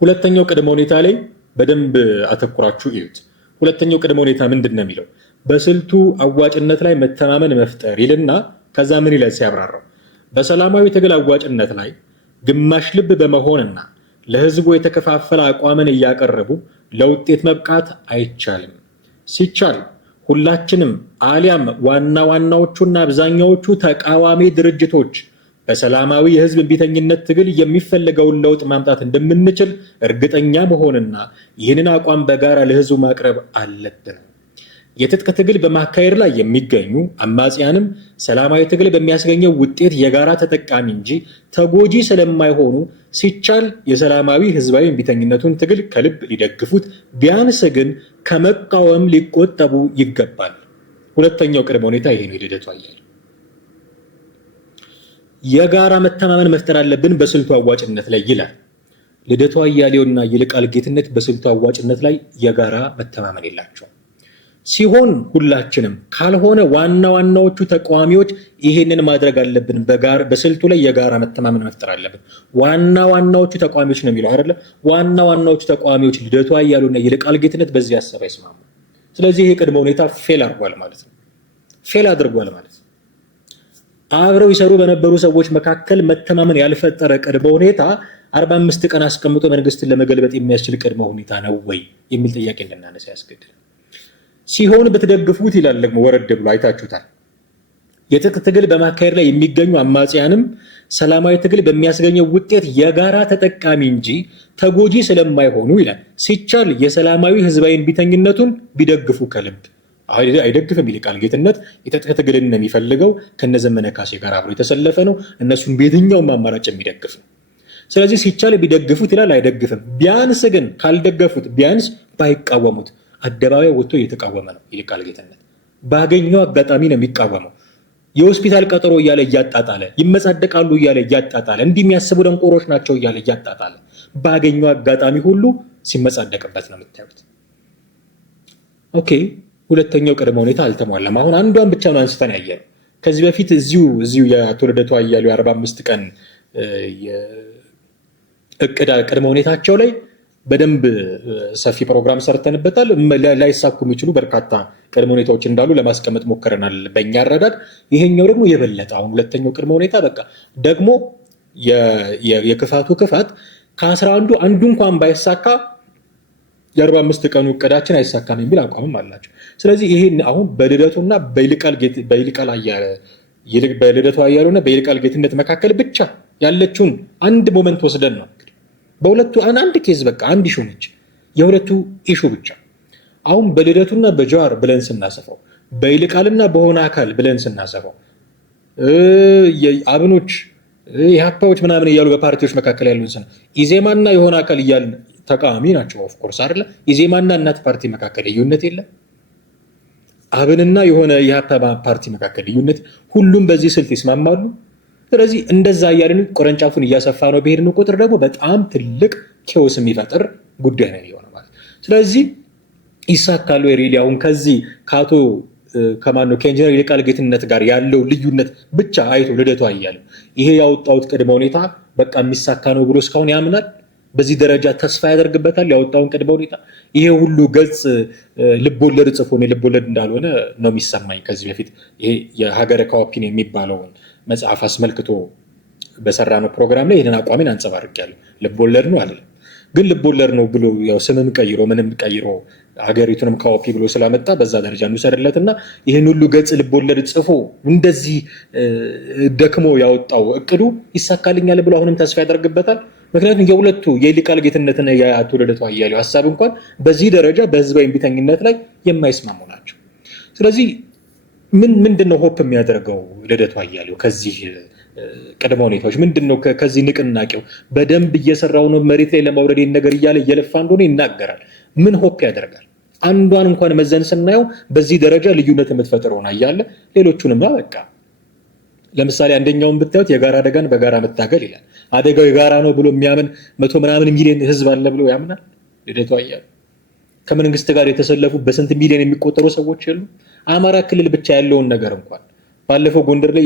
ሁለተኛው ቅድመ ሁኔታ ላይ በደንብ አተኩራችሁ እዩት። ሁለተኛው ቅድመ ሁኔታ ምንድን ነው የሚለው? በስልቱ አዋጭነት ላይ መተማመን መፍጠር ይልና ከዛ ምን ይላል ሲያብራራው፣ በሰላማዊ ትግል አዋጭነት ላይ ግማሽ ልብ በመሆንና ለህዝቡ የተከፋፈለ አቋምን እያቀረቡ ለውጤት መብቃት አይቻልም። ሲቻል ሁላችንም አሊያም ዋና ዋናዎቹና አብዛኛዎቹ ተቃዋሚ ድርጅቶች በሰላማዊ የህዝብ እምቢተኝነት ትግል የሚፈልገውን ለውጥ ማምጣት እንደምንችል እርግጠኛ መሆንና ይህንን አቋም በጋራ ለህዝቡ ማቅረብ አለብን። የትጥቅ ትግል በማካሄድ ላይ የሚገኙ አማጽያንም ሰላማዊ ትግል በሚያስገኘው ውጤት የጋራ ተጠቃሚ እንጂ ተጎጂ ስለማይሆኑ ሲቻል የሰላማዊ ህዝባዊ እምቢተኝነቱን ትግል ከልብ ሊደግፉት፣ ቢያንስ ግን ከመቃወም ሊቆጠቡ ይገባል። ሁለተኛው ቅድመ ሁኔታ ይሄ ነው። ልደቱ አያሌው የጋራ መተማመን መፍጠር አለብን በስልቱ አዋጭነት ላይ ይላል። ልደቱ አያሌውና ይልቃል ጌትነት በስልቱ አዋጭነት ላይ የጋራ መተማመን የላቸውም። ሲሆን ሁላችንም ካልሆነ ዋና ዋናዎቹ ተቃዋሚዎች ይሄንን ማድረግ አለብን። በስልቱ ላይ የጋራ መተማመን መፍጠር አለብን። ዋና ዋናዎቹ ተቃዋሚዎች ነው የሚለው አይደለ? ዋና ዋናዎቹ ተቃዋሚዎች ልደቱ አያሌውና ይልቃል ጌትነት በዚህ ሀሳብ አይስማሙ። ስለዚህ ይሄ ቅድመ ሁኔታ ፌል አድርጓል ማለት ነው። ፌል አድርጓል ማለት ነው። አብረው ይሰሩ በነበሩ ሰዎች መካከል መተማመን ያልፈጠረ ቅድመ ሁኔታ 45 ቀን አስቀምጦ መንግስትን ለመገልበጥ የሚያስችል ቅድመ ሁኔታ ነው ወይ የሚል ጥያቄ እንድናነሳ ያስገድዳል። ሲሆን ብትደግፉት ይላል ደግሞ ወረድ ብሎ አይታችሁታል። የትጥቅ ትግል በማካሄድ ላይ የሚገኙ አማጽያንም ሰላማዊ ትግል በሚያስገኘው ውጤት የጋራ ተጠቃሚ እንጂ ተጎጂ ስለማይሆኑ ይላል። ሲቻል የሰላማዊ ህዝባዊ እምቢተኝነቱን ቢደግፉ ከልብ አይደግፍም። ይልቃል ጌትነት የትጥቅ ትግልን ነው የሚፈልገው። ከነዘመነ ካሴ ጋር አብሮ የተሰለፈ ነው። እነሱን በየትኛውም አማራጭ የሚደግፍ ነው። ስለዚህ ሲቻል ቢደግፉት ይላል። አይደግፍም። ቢያንስ ግን ካልደገፉት ቢያንስ ባይቃወሙት። አደባባይ ወጥቶ እየተቃወመ ነው ይልቃል ጌትነት። ባገኘው አጋጣሚ ነው የሚቃወመው። የሆስፒታል ቀጠሮ እያለ እያጣጣለ፣ ይመጻደቃሉ እያለ እያጣጣለ፣ እንዲህ የሚያስቡ ደንቆሮች ናቸው እያለ እያጣጣለ፣ ባገኘው አጋጣሚ ሁሉ ሲመጻደቅበት ነው የምታዩት። ኦኬ፣ ሁለተኛው ቅድመ ሁኔታ አልተሟላም። አሁን አንዷን ብቻ ነው አንስተን ያየነው። ከዚህ በፊት እዚሁ የአቶ ልደቱ አያሌው 45 ቀን እቅድ ቅድመ ሁኔታቸው ላይ በደንብ ሰፊ ፕሮግራም ሰርተንበታል። ላይሳኩ የሚችሉ በርካታ ቅድመ ሁኔታዎች እንዳሉ ለማስቀመጥ ሞክረናል በእኛ አረዳድ። ይሄኛው ደግሞ የበለጠ አሁን ሁለተኛው ቅድመ ሁኔታ በቃ ደግሞ የክፋቱ ክፋት ከ11 አንዱ እንኳን ባይሳካ የ45 ቀኑ እቅዳችን አይሳካም የሚል አቋምም አላቸው። ስለዚህ ይሄን አሁን በልደቱና በልደቱ አያሌውና በይልቃል ጌትነት መካከል ብቻ ያለችውን አንድ ሞመንት ወስደን ነው በሁለቱ አንድ ኬዝ በቃ አንድ ኢሹ ነች፣ የሁለቱ ኢሹ ብቻ። አሁን በልደቱና በጀዋር ብለን ስናሰፈው፣ በይልቃልና በሆነ አካል ብለን ስናሰፈው አብኖች የሀፓዎች ምናምን እያሉ በፓርቲዎች መካከል ያሉን ሰው ኢዜማና የሆነ አካል እያልን ተቃዋሚ ናቸው። ኦፍ ኮርስ አይደለ? ኢዜማና እናት ፓርቲ መካከል ልዩነት የለም። አብንና የሆነ የሀፓ ፓርቲ መካከል ልዩነት፣ ሁሉም በዚህ ስልት ይስማማሉ። ስለዚህ እንደዛ እያልን ቆረንጫፉን እያሰፋ ነው በሄድን ቁጥር ደግሞ በጣም ትልቅ ኬዎስ የሚፈጥር ጉዳይ ነው የሆነ ማለት። ስለዚህ ይሳካሉ ሪሊ አሁን ከዚህ ከአቶ ከማነው ከኢንጂነር ይልቃል ጌትነት ጋር ያለው ልዩነት ብቻ አይቶ ልደቱ አያሌው ይሄ ያወጣውት ቅድመ ሁኔታ በቃ የሚሳካ ነው ብሎ እስካሁን ያምናል? በዚህ ደረጃ ተስፋ ያደርግበታል? ያወጣውን ቅድመ ሁኔታ ይሄ ሁሉ ገጽ ልቦለድ ጽፎ ነው ልቦለድ እንዳልሆነ ነው የሚሰማኝ። ከዚህ በፊት ይሄ የሀገረ ካዋፒን የሚባለውን መጽሐፍ አስመልክቶ በሰራነው ፕሮግራም ላይ ይህንን አቋሜን አንጸባርቄያለሁ። ልቦለድ ነው አለ። ግን ልቦለድ ነው ብሎ ያው ስምም ቀይሮ ምንም ቀይሮ ሀገሪቱንም ካዋፒ ብሎ ስላመጣ በዛ ደረጃ እንውሰድለትና ይህን ሁሉ ገጽ ልቦለድ ጽፎ እንደዚህ ደክሞ ያወጣው እቅዱ ይሳካልኛል ብሎ አሁንም ተስፋ ያደርግበታል? ምክንያቱም የሁለቱ የይልቃል ጌትነትና የአቶ ልደቱ አያሌው ሀሳብ እንኳን በዚህ ደረጃ በህዝባዊ እምቢተኝነት ላይ የማይስማሙ ናቸው። ስለዚህ ምንድነው ሆፕ የሚያደርገው ልደቱ አያሌው ከዚህ ቅድመ ሁኔታዎች? ምንድነው ከዚህ ንቅናቄው በደንብ እየሰራው ነው መሬት ላይ ለማውረድ ይህን ነገር እያለ እየለፋ እንደሆነ ይናገራል። ምን ሆፕ ያደርጋል? አንዷን እንኳን መዘን ስናየው በዚህ ደረጃ ልዩነት የምትፈጥረውና እያለ ሌሎቹንማ በቃ ለምሳሌ አንደኛውን ብታዩት የጋራ አደጋን በጋራ መታገል ይላል። አደጋው የጋራ ነው ብሎ የሚያምን 100 ምናምን ሚሊዮን ህዝብ አለ ብሎ ያምናል ልደቱ አያሌው? ከመንግስት ጋር የተሰለፉ በስንት ሚሊዮን የሚቆጠሩ ሰዎች የሉ? አማራ ክልል ብቻ ያለውን ነገር እንኳን ባለፈው ጎንደር ላይ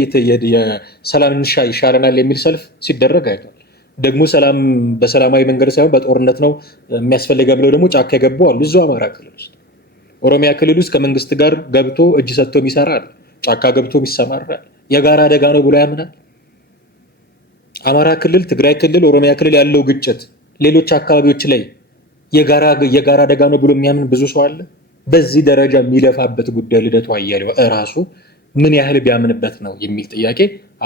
የሰላም ይሻለናል የሚል ሰልፍ ሲደረግ አይቷል። ደግሞ ሰላም በሰላማዊ መንገድ ሳይሆን በጦርነት ነው የሚያስፈልገ ብለው ደግሞ ጫካ የገቡ አሉ። እዚሁ አማራ ክልል ውስጥ ኦሮሚያ ክልል ውስጥ ከመንግስት ጋር ገብቶ እጅ ሰጥቶ ይሰራል፣ ጫካ ገብቶ ይሰማራል። የጋራ አደጋ ነው ብሎ ያምናል። አማራ ክልል፣ ትግራይ ክልል፣ ኦሮሚያ ክልል ያለው ግጭት ሌሎች አካባቢዎች ላይ የጋራ አደጋ ነው ብሎ የሚያምን ብዙ ሰው አለ። በዚህ ደረጃ የሚለፋበት ጉዳይ ልደቱ አያሌው እራሱ ምን ያህል ቢያምንበት ነው የሚል ጥያቄ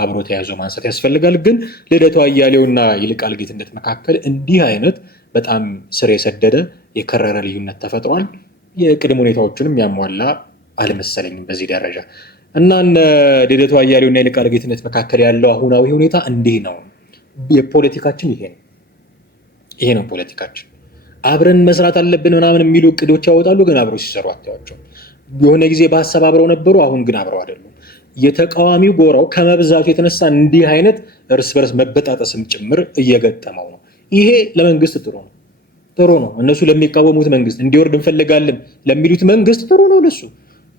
አብሮ ተያይዞ ማንሳት ያስፈልጋል። ግን ልደቱ አያሌውና ይልቃል ጌትነት መካከል እንዲህ አይነት በጣም ስር የሰደደ የከረረ ልዩነት ተፈጥሯል። የቅድመ ሁኔታዎቹንም ያሟላ አልመሰለኝም በዚህ ደረጃ እና ልደቱ አያሌውና ይልቃል ጌትነት መካከል ያለው አሁናዊ ሁኔታ እንዲህ ነው። የፖለቲካችን ይሄ ነው ፖለቲካችን። አብረን መስራት አለብን ምናምን የሚሉ እቅዶች ያወጣሉ፣ ግን አብረው ሲሰሩ አታያቸው። የሆነ ጊዜ በሀሳብ አብረው ነበሩ፣ አሁን ግን አብረው አይደሉም። የተቃዋሚው ጎራው ከመብዛቱ የተነሳ እንዲህ አይነት እርስ በርስ መበጣጠስም ጭምር እየገጠመው ነው። ይሄ ለመንግስት ጥሩ ነው። እነሱ ለሚቃወሙት መንግስት እንዲወርድ እንፈልጋለን ለሚሉት መንግስት ጥሩ ነው። ለሱ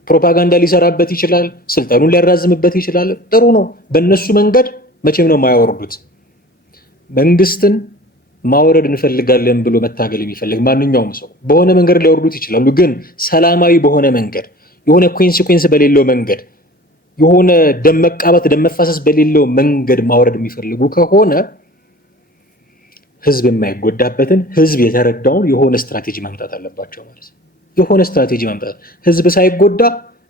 ፕሮፓጋንዳ ሊሰራበት ይችላል፣ ስልጣኑን ሊያራዝምበት ይችላል። ጥሩ ነው። በእነሱ መንገድ መቼም ነው የማያወርዱት። መንግስትን ማውረድ እንፈልጋለን ብሎ መታገል የሚፈልግ ማንኛውም ሰው በሆነ መንገድ ሊያወርዱት ይችላሉ። ግን ሰላማዊ በሆነ መንገድ፣ የሆነ ኮንሲኩዌንስ በሌለው መንገድ፣ የሆነ ደም መቃባት ደም መፋሰስ በሌለው መንገድ ማውረድ የሚፈልጉ ከሆነ ህዝብ የማይጎዳበትን ህዝብ የተረዳውን የሆነ ስትራቴጂ ማምጣት አለባቸው ማለት ነው። የሆነ ስትራቴጂ ማምጣት ህዝብ ሳይጎዳ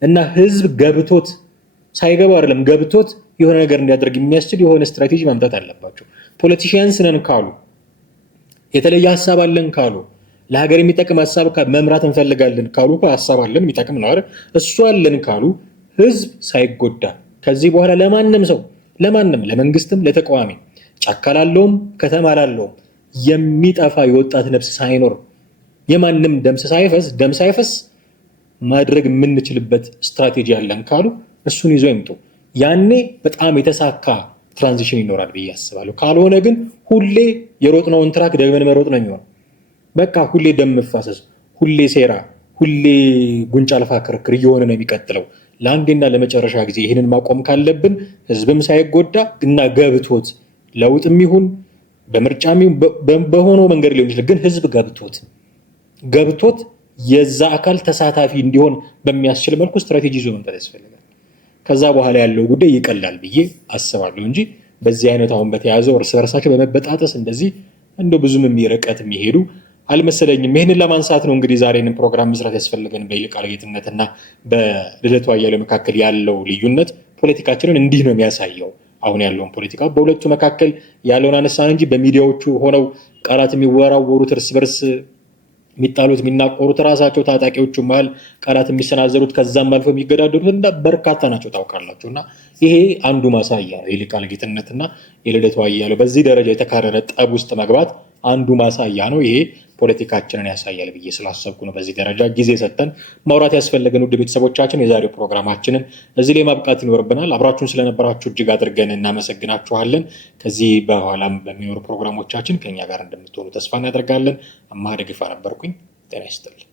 እና ህዝብ ገብቶት ሳይገባ አይደለም ገብቶት የሆነ ነገር እንዲያደርግ የሚያስችል የሆነ ስትራቴጂ ማምጣት አለባቸው። ፖለቲሽያንስ ነን ካሉ፣ የተለየ ሀሳብ አለን ካሉ፣ ለሀገር የሚጠቅም ሀሳብ መምራት እንፈልጋለን ካሉ ሀሳብ አለን የሚጠቅም ነው አይደል? እሱ አለን ካሉ ህዝብ ሳይጎዳ ከዚህ በኋላ ለማንም ሰው ለመንግስትም ለተቃዋሚ ጫካ ላለውም ከተማ ላለውም የሚጠፋ የወጣት ነፍስ ሳይኖር የማንም ደም ሳይፈስ ማድረግ የምንችልበት ስትራቴጂ አለን ካሉ እሱን ይዞ ይምጡ። ያኔ በጣም የተሳካ ትራንዚሽን ይኖራል ብዬ አስባለሁ። ካልሆነ ግን ሁሌ የሮጥነውን ትራክ ደግመን መሮጥ ነው የሚሆነው። በቃ ሁሌ ደም መፋሰስ፣ ሁሌ ሴራ፣ ሁሌ ጉንጫ አልፋ ክርክር እየሆነ ነው የሚቀጥለው። ለአንዴና ለመጨረሻ ጊዜ ይህንን ማቆም ካለብን ህዝብም ሳይጎዳ እና ገብቶት ለውጥም ይሁን በምርጫም ይሁን በሆነው መንገድ ሊሆን ይችላል፣ ግን ህዝብ ገብቶት የዛ አካል ተሳታፊ እንዲሆን በሚያስችል መልኩ ስትራቴጂ ይዞ መምጣት ያስፈልጋል። ከዛ በኋላ ያለው ጉዳይ ይቀላል ብዬ አስባለሁ እንጂ በዚህ አይነት አሁን በተያዘው እርስ በርሳቸው በመበጣጠስ እንደዚህ ብዙም ርቀት የሚሄዱ አልመሰለኝም። ይህንን ለማንሳት ነው እንግዲህ ዛሬንን ፕሮግራም መስራት ያስፈልገን። በይልቃል ጌትነትና በልደቱ አያሌው መካከል ያለው ልዩነት ፖለቲካችንን እንዲህ ነው የሚያሳየው። አሁን ያለውን ፖለቲካ በሁለቱ መካከል ያለውን አነሳን እንጂ በሚዲያዎቹ ሆነው ቃላት የሚወራወሩት እርስ በርስ የሚጣሉት የሚናቆሩት ራሳቸው ታጣቂዎቹ መሀል ቃላት የሚሰናዘሩት ከዛም አልፎ የሚገዳደሩት በርካታ ናቸው ታውቃላችሁና ይሄ አንዱ ማሳያ ነው። የይልቃል ጌትነትና የልደቱ አያሌው በዚህ ደረጃ የተካረረ ጠብ ውስጥ መግባት አንዱ ማሳያ ነው። ይሄ ፖለቲካችንን ያሳያል ብዬ ስላሰብኩ ነው በዚህ ደረጃ ጊዜ ሰጥተን ማውራት ያስፈለገን። ውድ ቤተሰቦቻችን የዛሬው ፕሮግራማችንን እዚህ ላይ ማብቃት ይኖርብናል። አብራችሁን ስለነበራችሁ እጅግ አድርገን እናመሰግናችኋለን። ከዚህ በኋላም በሚኖሩ ፕሮግራሞቻችን ከኛ ጋር እንደምትሆኑ ተስፋ እናደርጋለን። አማሃ ደግፋ ነበርኩኝ። ጤና ይስጥልኝ።